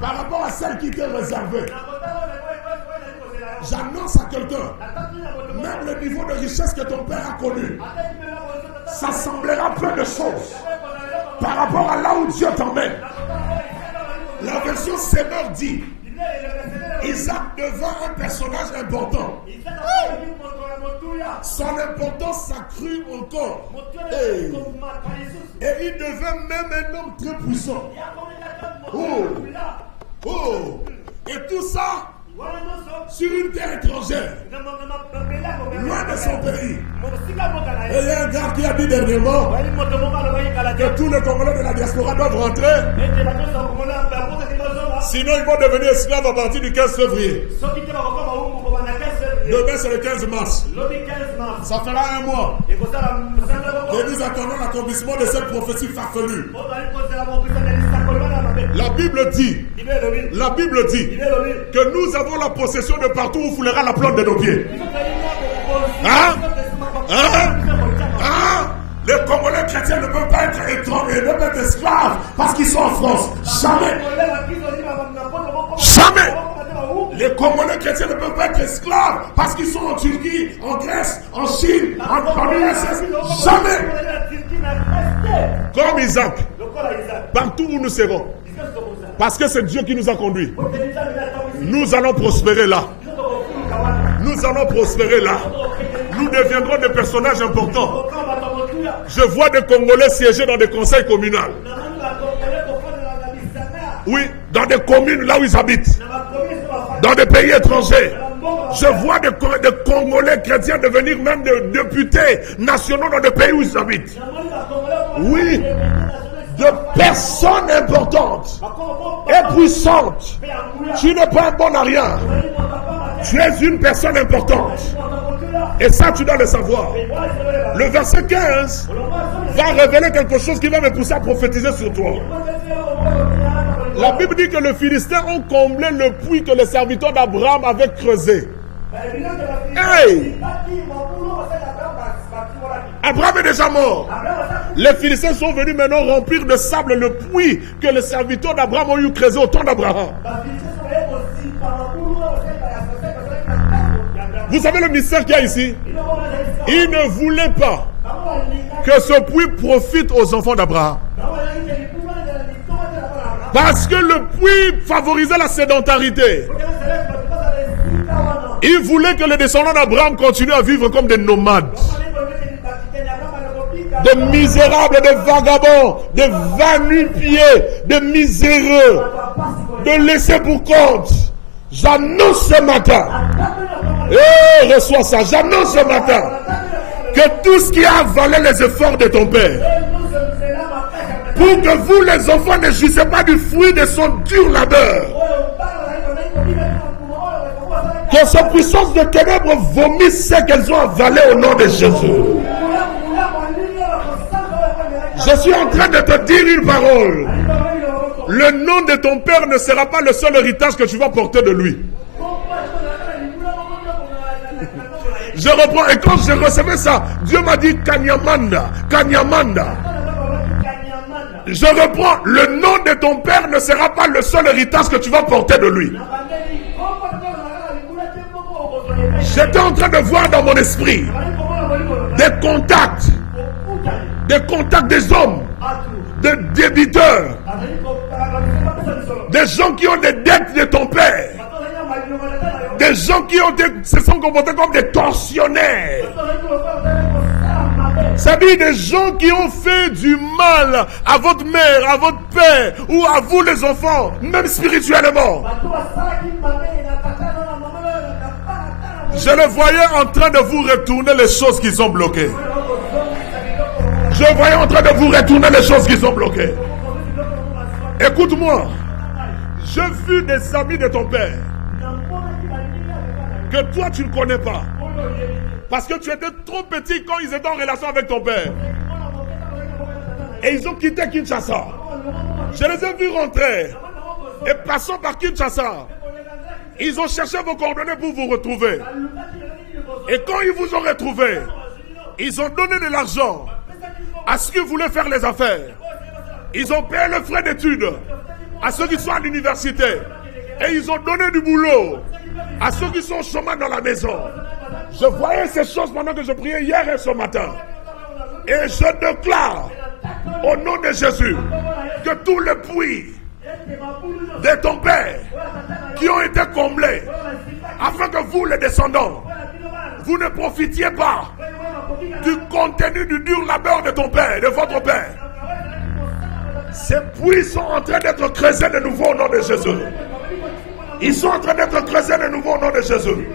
par rapport à celle qui t'est réservée. J'annonce à quelqu'un, même le niveau de richesse que ton père a connu, ça semblera peu de choses par rapport à là où Dieu t'emmène. La version Semeur dit, Isaac devint un personnage important. Son importance s'accrut encore. Et il devint même un homme très puissant. Et tout ça sur une terre étrangère, loin de son pays. Et il y a un gars qui a dit dernièrement que tous les Congolais de la diaspora doivent rentrer, sinon ils vont devenir esclaves à partir du 15 février. Demain c'est le 15 mars. Ça fera un mois. Et nous attendons l'accomplissement de cette prophétie farfelue. La Bible dit que nous avons la possession de partout où foulera la plante de nos pieds. Les Congolais chrétiens ne peuvent pas être étrangers, ne peuvent pas être esclaves parce qu'ils sont en France. Jamais. Jamais. Les Congolais chrétiens ne peuvent pas être esclaves parce qu'ils sont en Turquie, en Grèce, en Chine, en URSS. Jamais. Comme Isaac, partout où nous serons, parce que c'est Dieu qui nous a conduits, nous allons prospérer là. Nous allons prospérer là. Nous deviendrons des personnages importants. Je vois des Congolais siéger dans des conseils communaux. Oui, dans des communes là où ils habitent. Dans des pays étrangers. Je vois des Congolais chrétiens devenir même des députés nationaux dans des pays où ils habitent. Oui, de personnes importantes et puissantes. Tu n'es pas un bon à rien. Tu es une personne importante. Et ça, tu dois le savoir. Le verset 15 va révéler quelque chose qui va me pousser à prophétiser sur toi. La Bible dit que les Philistins ont comblé le puits que les serviteurs d'Abraham avaient creusé. Hey! Abraham est déjà mort. Les Philistins sont venus maintenant remplir de sable le puits que les serviteurs d'Abraham ont eu creusé au temps d'Abraham. Vous savez le mystère qu'il y a ici? Il ne voulait pas que ce puits profite aux enfants d'Abraham. Parce que le puits favorisait la sédentarité. Il voulait que les descendants d'Abraham continuent à vivre comme des nomades. Des misérables, des vagabonds, des va-nu-pieds, des miséreux, de laisser pour compte. J'annonce ce matin, reçois ça, j'annonce ce matin, que tout ce qui a avalé les efforts de ton père, pour que vous les enfants ne jouissez pas du fruit de son dur labeur, que ces puissances de ténèbres vomissent ce qu'elles ont avalé au nom de Jésus. Je suis en train de te dire une parole. Le nom de ton père ne sera pas le seul héritage que tu vas porter de lui. Je reprends, et quand je recevais ça, Dieu m'a dit Kanyamanda, Kanyamanda. Je reprends, le nom de ton père ne sera pas le seul héritage que tu vas porter de lui. J'étais en train de voir dans mon esprit des contacts des hommes, des débiteurs, des gens qui ont des dettes de ton père, des gens qui se sont comportés comme des tortionnaires. C'est-à-dire des gens qui ont fait du mal à votre mère, à votre père, ou à vous les enfants, même spirituellement. Je le voyais en train de vous retourner les choses qui sont bloquées. Je voyais en train de vous retourner les choses qui sont bloquées. Écoute-moi. J'ai vu des amis de ton père que toi tu ne connais pas. Parce que tu étais trop petit quand ils étaient en relation avec ton père. Et ils ont quitté Kinshasa. Je les ai vus rentrer. Et passant par Kinshasa, ils ont cherché vos coordonnées pour vous retrouver. Et quand ils vous ont retrouvé, ils ont donné de l'argent à ceux qui voulaient faire les affaires. Ils ont payé le frais d'études à ceux qui sont à l'université. Et ils ont donné du boulot à ceux qui sont au chômage dans la maison. Je voyais ces choses pendant que je priais hier et ce matin. Et je déclare Au nom de Jésus, que tous les puits de ton père qui ont été comblés, afin que vous, les descendants, vous ne profitiez pas du contenu du dur labeur de ton père, de votre père. Ces puits sont en train d'être creusés de nouveau au nom de Jésus. Ils sont en train d'être creusés de nouveau au nom de Jésus.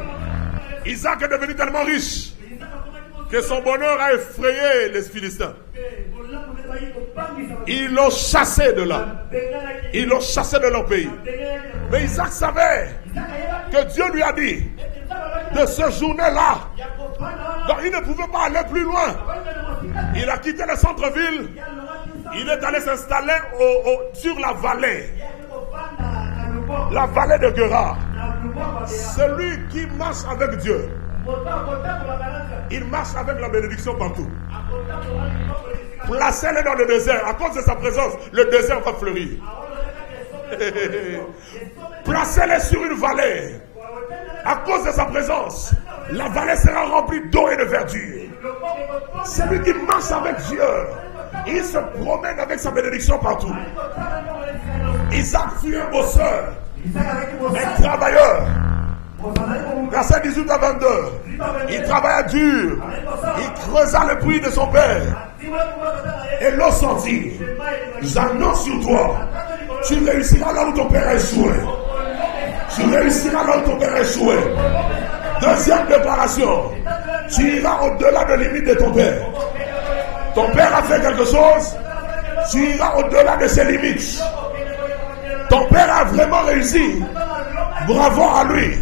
Isaac est devenu tellement riche que son bonheur a effrayé les Philistins. Ils l'ont chassé de là. Ils l'ont chassé de leur pays. Mais Isaac savait que Dieu lui a dit de ce journée-là. Donc il ne pouvait pas aller plus loin. Il a quitté le centre-ville. Il est allé s'installer sur la vallée. La vallée de Guérard. Celui qui marche avec Dieu, il marche avec la bénédiction partout. Placez-le dans le désert. À cause de sa présence, le désert va fleurir. Placez-le sur une vallée. À cause de sa présence, la vallée sera remplie d'eau et de verdure. Celui qui marche avec Dieu, il se promène avec sa bénédiction partout. Isaac fut un bosseur, un travailleur. Verset 18 à 22. Il travailla dur. Il creusa le puits de son père. Et l'eau sortit. J'annonce sur toi. Tu réussiras là où ton père a échoué. Tu réussiras là où ton père a échoué. Deuxième déclaration. Tu iras au-delà de limites de ton père. Ton père a fait quelque chose. Tu iras au-delà de ses limites. Ton père a vraiment réussi. Bravo à lui.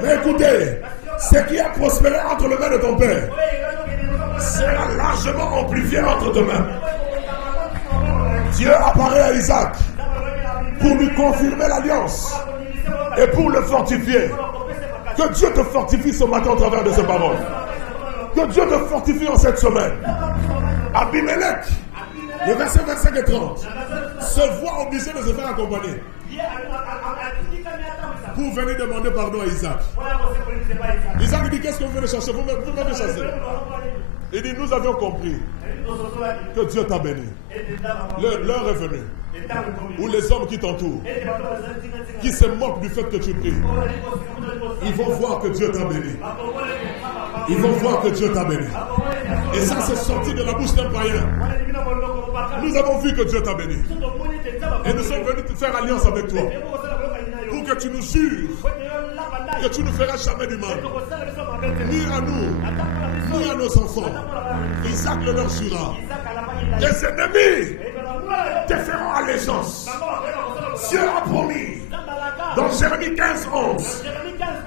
Mais écoutez, ce qui a prospéré entre les mains de ton père sera largement amplifié entre tes mains. Dieu apparaît à Isaac pour lui confirmer l'alliance et pour le fortifier. Que Dieu te fortifie ce matin au travers de ces paroles. Que Dieu te fortifie en cette semaine. Abimelech, le verset 25 et 30, se voit obligé de se faire accompagner pour venir demander pardon à Isaac. Isaac dit, qu'est-ce que vous venez chercher? Vous m'avez chassé. Il dit, nous avions compris que Dieu t'a béni. L'heure est venue où les hommes qui t'entourent, qui se moquent du fait que tu pries, ils vont voir que Dieu t'a béni. Ils vont voir que Dieu t'a béni. Et ça, c'est sorti de la bouche d'un païen. Nous avons vu que Dieu t'a béni. Et nous sommes venus te faire alliance avec toi. Pour que tu nous jures que tu ne feras jamais du mal. Ni à nous, ni à nos enfants. Isaac le leur jura. Tes ennemis te feront allégeance. Dieu a promis. Dans Jérémie 15, 11.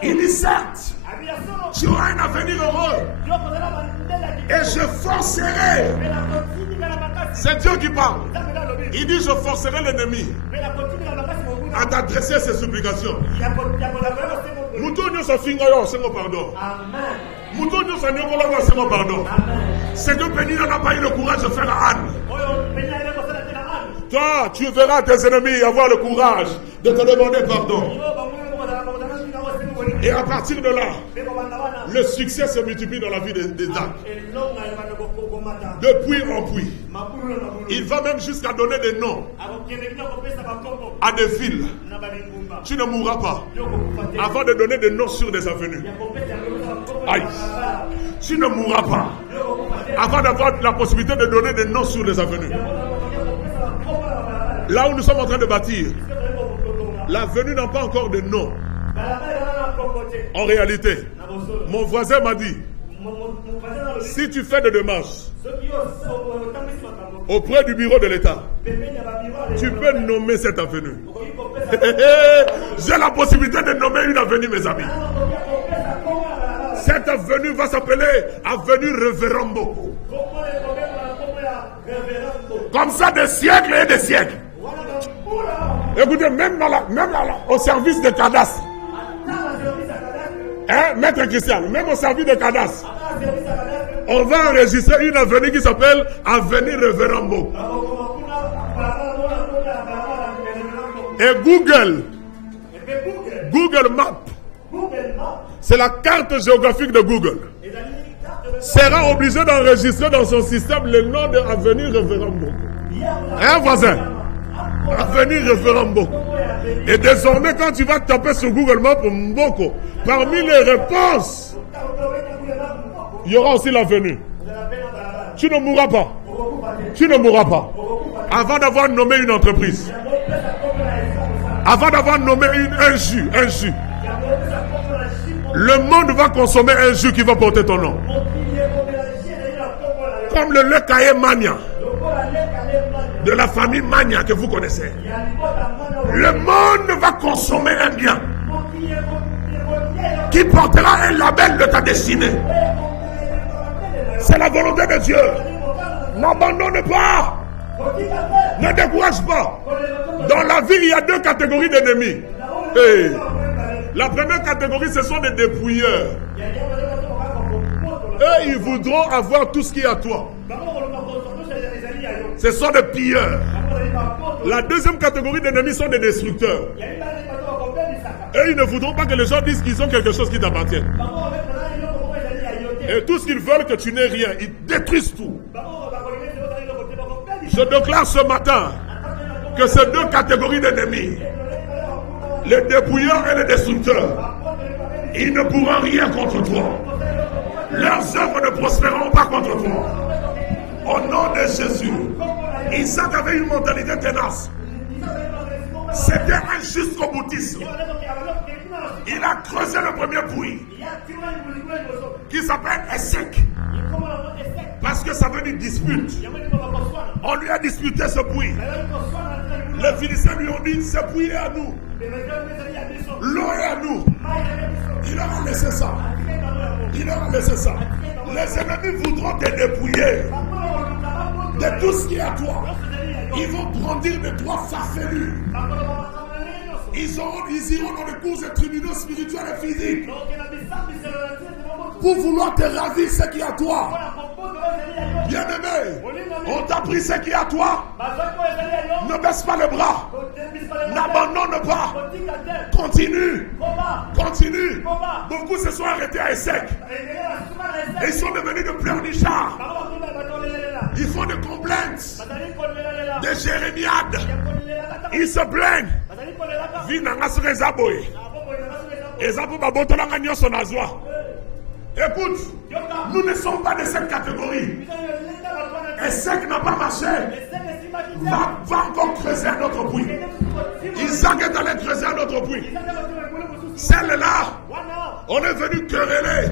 Il dit certes, tu auras un avenir heureux. Et je forcerai. C'est Dieu qui parle. Il dit je forcerai l'ennemi à t'adresser ses supplications. Pardon. C'est que Pénina n'a pas eu le courage de faire à Anne. Toi, tu verras tes ennemis avoir le courage de te demander pardon. Et à partir de là, le succès se multiplie dans la vie des actes. De puits en puits. Il va même jusqu'à donner des noms à des villes. Tu ne mourras pas avant de donner des noms sur des avenues. Aïe. Tu ne mourras pas avant d'avoir la possibilité de donner des noms sur des avenues. Là où nous sommes en train de bâtir, l'avenue n'a pas encore de nom. En réalité, mon voisin m'a dit, si tu fais des démarches auprès du bureau de l'État, tu peux nommer cette avenue. J'ai la possibilité de nommer une avenue, mes amis. Cette avenue va s'appeler avenue Reverendo. Comme ça, des siècles et des siècles. Écoutez, même au service de cadastre, hein, Maître Christian, même au service de cadastre, on va enregistrer une avenue qui s'appelle Avenue Reverendo. Et Google Maps, c'est la carte géographique de Google. sera obligé d'enregistrer dans son système le nom de Avenir Révérend Mboko. Hein, voisin? Avenir Révérend Mboko. Et désormais, quand tu vas taper sur Google Maps Mboko, parmi les réponses, il y aura aussi l'avenue. Tu ne mourras pas. Tu ne mourras pas. Avant d'avoir nommé une entreprise. Avant d'avoir nommé un jus. Le monde va consommer un jus qui va porter ton nom. Comme le lait Kaye Mania. De la famille Mania que vous connaissez. Le monde va consommer un bien qui portera un label de ta destinée. C'est la volonté de Dieu. N'abandonne pas. Ne décourage pas. Dans la vie, il y a deux catégories d'ennemis. Hey. La première catégorie, ce sont des dépouilleurs. Eux, ils voudront avoir tout ce qui est à toi. Ce sont des pilleurs. La deuxième catégorie d'ennemis sont des destructeurs. Eux, ils ne voudront pas que les gens disent qu'ils ont quelque chose qui t'appartient. Et tout ce qu'ils veulent, que tu n'aies rien. Ils détruisent tout. Je déclare ce matin que ces deux catégories d'ennemis, les dépouilleurs et les destructeurs, ils ne pourront rien contre toi. Leurs œuvres ne prospéreront pas contre toi. Au nom de Jésus, Isaac avait une mentalité tenace. C'était un jusqu'au boutisme. Il a creusé le premier puits qui s'appelle Essek. Parce que ça veut dire dispute. On lui a disputé ce puits. Les Philistins lui ont dit, ce puits est à nous. L'eau est à nous. Il leur a laissé ça. Il leur a laissé ça. Les ennemis voudront te dépouiller de tout ce qui est à toi. Ils vont brandir de toi farfelus. Ils iront dans les cours et tribunaux spirituels et physiques pour vouloir te ravir ce qui est à toi. Bien-aimé, on t'a pris ce qui est à toi. Ne baisse pas le bras. N'abandonne pas. Continue. Continue. Beaucoup se sont arrêtés à Essek. Et ils sont devenus de pleurnichards. Ils font des complaintes, des jérémiades. Ils se plaignent. Écoute, nous ne sommes pas de cette catégorie. Essek n'a pas marché. Va encore creuser un autre puits. Isaac est allé creuser un autre puits. Celle-là, on est venu quereller.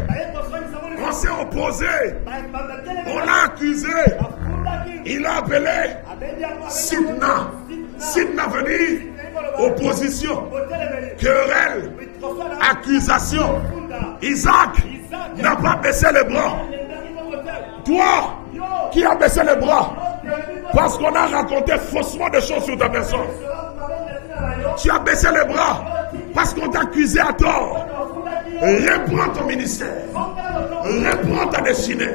On s'est opposé. On l'a accusé. Il a appelé Sidna. Sidna venir. Opposition. Querelle. Accusation. Isaac n'a pas baissé les bras. Toi qui as baissé les bras parce qu'on a raconté faussement des choses sur ta personne. Tu as baissé les bras parce qu'on t'a accusé à tort. Reprends ton ministère. Reprends ta destinée.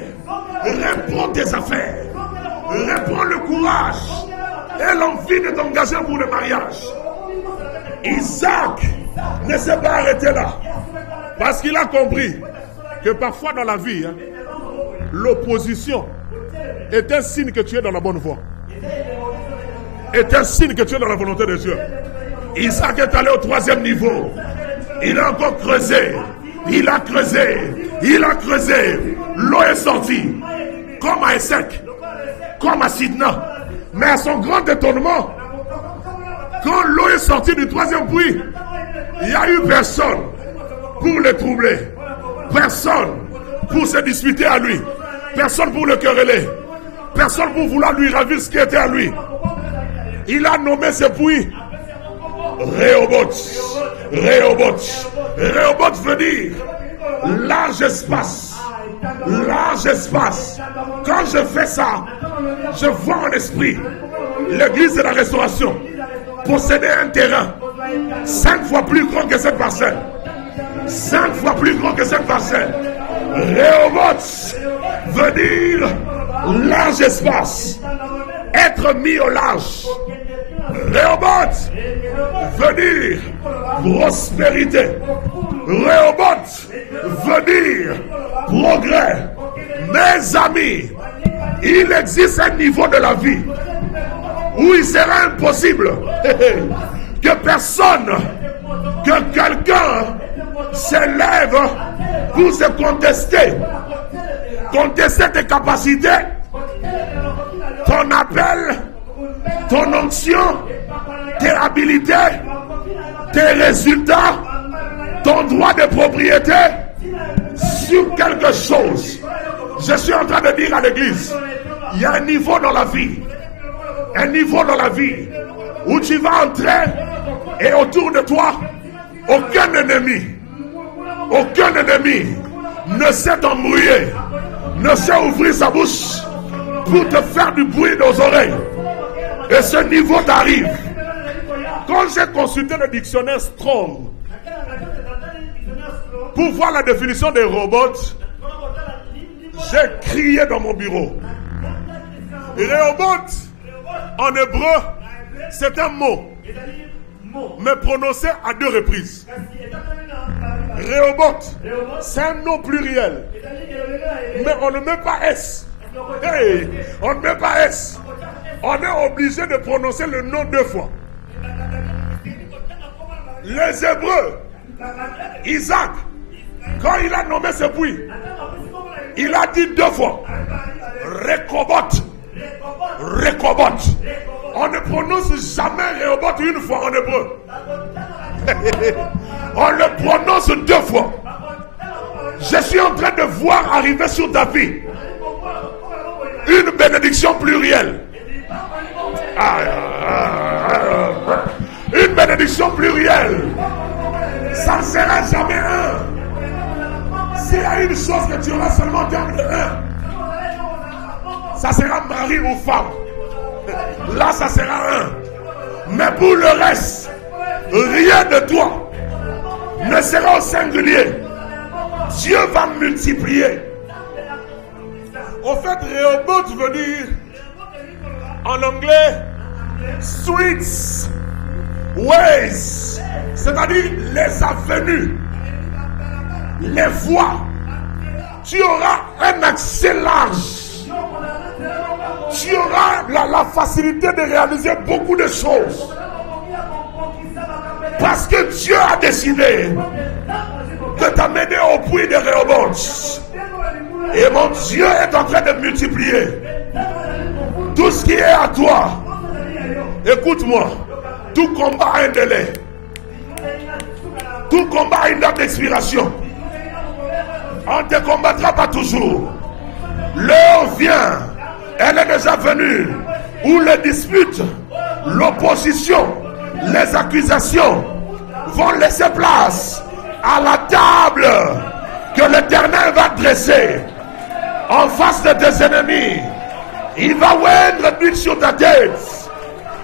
Reprends tes affaires. Reprends le courage et l'envie de t'engager pour le mariage. Isaac ne s'est pas arrêté là parce qu'il a compris que parfois dans la vie, l'opposition est un signe que tu es dans la bonne voie. Est un signe que tu es dans la volonté de Dieu. Isaac est allé au troisième niveau. Il a encore creusé. Il a creusé. Il a creusé. L'eau est sortie. Comme à Essek. Comme à Sidna. Mais à son grand étonnement, quand l'eau est sortie du troisième puits, il n'y a eu personne pour le troubler. Personne pour se disputer à lui. Personne pour le quereller. Personne pour vouloir lui ravir ce qui était à lui. Il a nommé ce puits Rehoboth. Rehoboth. Rehoboth veut dire large espace. Large espace. Quand je fais ça, je vois en esprit l'église de la restauration posséder un terrain 5 fois plus grand que cette parcelle. 5 fois plus grand que cette parcelle. Rehoboth veut dire large espace. Être mis au large. Rehoboth veut dire prospérité. Rehoboth veut dire progrès. Mes amis, il existe un niveau de la vie où il sera impossible que personne, que quelqu'un s'élève pour se contester tes capacités, ton appel, ton onction, tes habilités, tes résultats, ton droit de propriété sur quelque chose. Je suis en train de dire à l'église, il y a un niveau dans la vie, où tu vas entrer et autour de toi, aucun ennemi ne sait t'embrouiller, ne sait ouvrir sa bouche pour te faire du bruit aux oreilles. Et ce niveau t'arrive. Quand j'ai consulté le dictionnaire Strong pour voir la définition des robots, j'ai crié dans mon bureau. Robot, en hébreu, c'est un mot, mais prononcé à 2 reprises. Rehoboth, c'est un nom pluriel, mais on ne met pas S. Hey, on ne met pas S. On est obligé de prononcer le nom 2 fois. Les Hébreux, Isaac, quand il a nommé ce puits, il a dit 2 fois Rehoboth. On ne prononce jamais Rehoboth 1 fois en hébreu. On le prononce 2 fois. Je suis en train de voir arriver sur ta vie une bénédiction plurielle. Une bénédiction plurielle. Ça ne sera jamais un. S'il y a une chose que tu auras seulement en termes de 1, ça sera mari ou femme. Là, ça sera 1. Mais pour le reste, rien de toi ne sera au singulier. Dieu va multiplier. Au fait, Rehoboth veut dire en anglais streets, ways, c'est-à-dire les avenues, les voies. Tu auras un accès large. Tu auras la facilité de réaliser beaucoup de choses. Parce que Dieu a décidé de t'amener au puits de Rehoboth. Et mon Dieu est en train de multiplier tout ce qui est à toi. Écoute-moi, tout combat a un délai. Tout combat a une date d'expiration. On ne te combattra pas toujours. L'heure vient, elle est déjà venue, où les disputes, l'opposition, les accusations vont laisser place à la table que l'Éternel va dresser en face de tes ennemis. Il va oindre l'huile sur ta tête,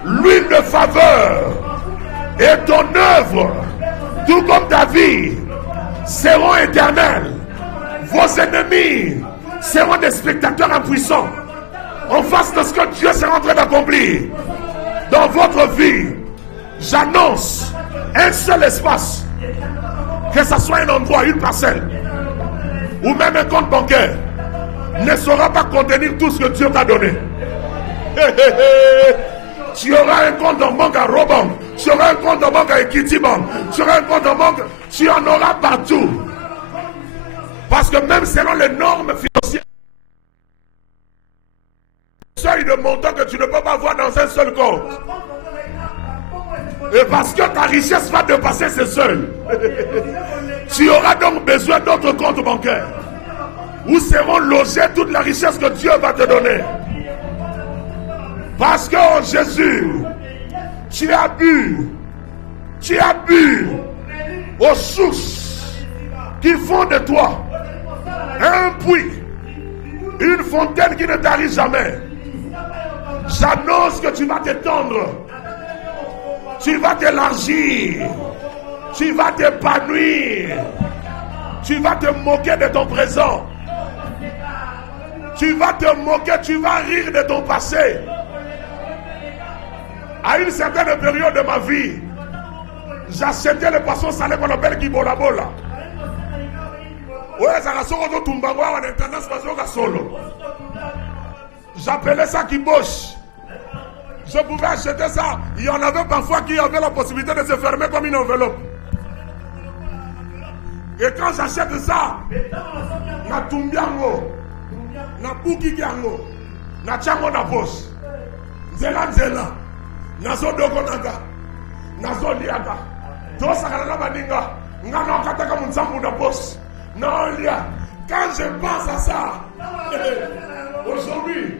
l'huile de faveur, et ton œuvre, tout comme ta vie, seront éternelles. Vos ennemis seront des spectateurs impuissants en face de ce que Dieu sera en train d'accomplir dans votre vie. J'annonce un seul espace, que ce soit un endroit, une parcelle ou même un compte bancaire, ne saura pas contenir tout ce que Dieu t'a donné. Tu auras un compte en banque à Robank, tu auras un compte en banque à Equity Bank, tu auras un compte en banque, tu en auras partout. Parce que même selon les normes financières, seuil de montant que tu ne peux pas avoir dans un seul compte. Et parce que ta richesse va dépasser ce seuil, tu auras donc besoin d'autres comptes bancaires où seront logées toute la richesse que Dieu va te donner. Parce que en Jésus, tu as bu aux sources qui font de toi un puits, une fontaine qui ne tarit jamais. J'annonce que tu vas t'étendre, tu vas t'élargir, tu vas t'épanouir, tu vas te moquer de ton présent, tu vas te moquer, tu vas rire de ton passé. À une certaine période de ma vie, j'achetais le poisson salé qu'on appelle Gibolabola. Ouais, ça a sorti de Tumbango en intendance parce que solo. J'appelais ça qui bosse. Je pouvais acheter ça. Il y en avait parfois qui avaient la possibilité de se fermer comme une enveloppe. Et quand j'achète ça, na tumbiango, na bukigango, na chango na poche, nzela, na zodoko naga, na zoliaga, tosakana na baninga, ngana kataka munsambu na poche, na olia. Quand je pense à ça, aujourd'hui,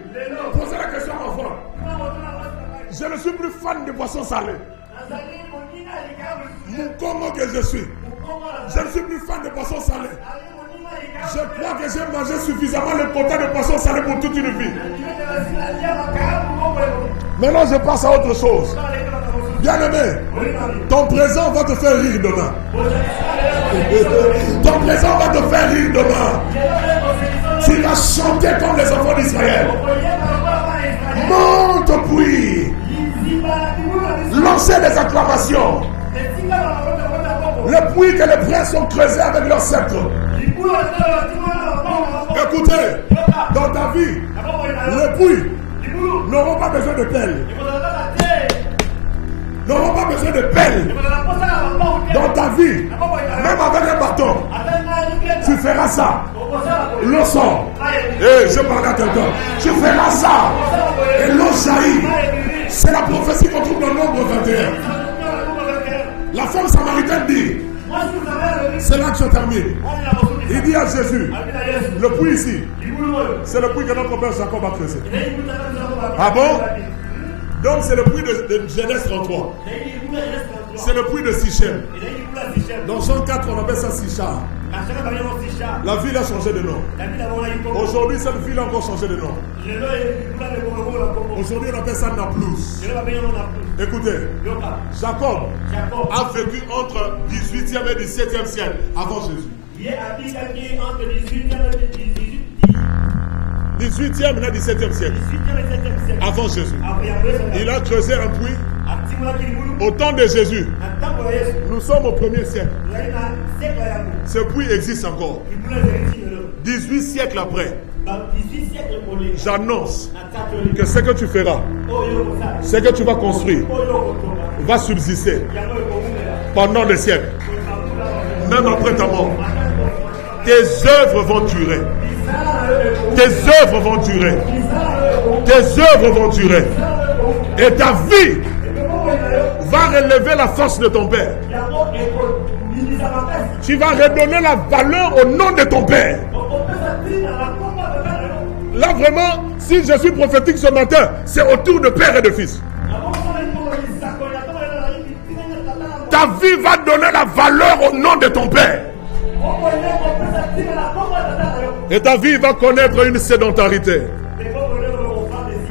posez la question à ma femme. Je ne suis plus fan de poissons salés. Mon Congo que je suis. Je ne suis plus fan de poissons salés. Je crois que j'ai mangé suffisamment le quota de poissons salés pour toute une vie. Maintenant, je passe à autre chose. Bien-aimé, ton présent va te faire rire demain. Ton présent va te faire rire demain. Tu vas chanter comme les enfants d'Israël. Monte puis. Lancez des acclamations. Le puits que les princes ont creusé avec leur sceptre. Écoutez, dans ta vie, les puits n'auront pas besoin de pelle. N'auront pas besoin de pelle. Dans ta vie, même avec un bâton, tu feras ça. L'eau sort. Je parle à quelqu'un. Tu feras ça. Et l'eau jaillit. C'est la prophétie qu'on trouve dans Nombre 21. La femme samaritaine dit, c'est là que je termine. Il dit à Jésus, le puits ici, c'est le puits que notre père Jacob a creusé. Ah bon? Donc c'est le puits de Genèse 33. C'est le puits de Sichem. Dans Jean 4, on appelle ça Sichar. La ville a changé de nom. Aujourd'hui, cette ville a encore changé de nom. Aujourd'hui, on appelle ça Naplouse. Écoutez, Jacob a vécu entre 18e et 17e siècle avant Jésus. 18e et 17e siècle avant Jésus. Il a creusé un puits. Au temps de Jésus, nous sommes au 1er siècle. Ce puits existe encore. 18 siècles après, j'annonce que ce que tu feras, ce que tu vas construire, va subsister pendant des siècles. Même après ta mort, tes œuvres vont durer. Tes œuvres vont durer. Tes œuvres vont durer. Et ta vie va relever la force de ton père. Tu vas redonner la valeur au nom de ton père. Là vraiment, si je suis prophétique ce matin, c'est autour de père et de fils. Ta vie va donner la valeur au nom de ton père. Et ta vie va connaître une sédentarité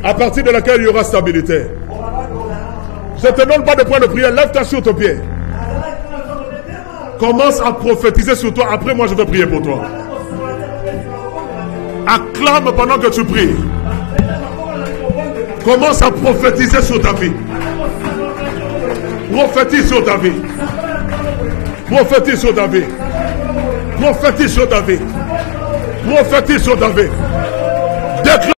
à partir de laquelle il y aura stabilité. Je ne te donne pas de point de prière. Lève-toi sur tes pieds. Commence à prophétiser sur toi. Après, moi, je vais prier pour toi. Acclame pendant que tu pries. Commence à prophétiser sur ta vie. Prophétise sur ta vie. Prophétise sur ta vie. Prophétise sur ta vie. Prophétise sur ta vie. Déclare.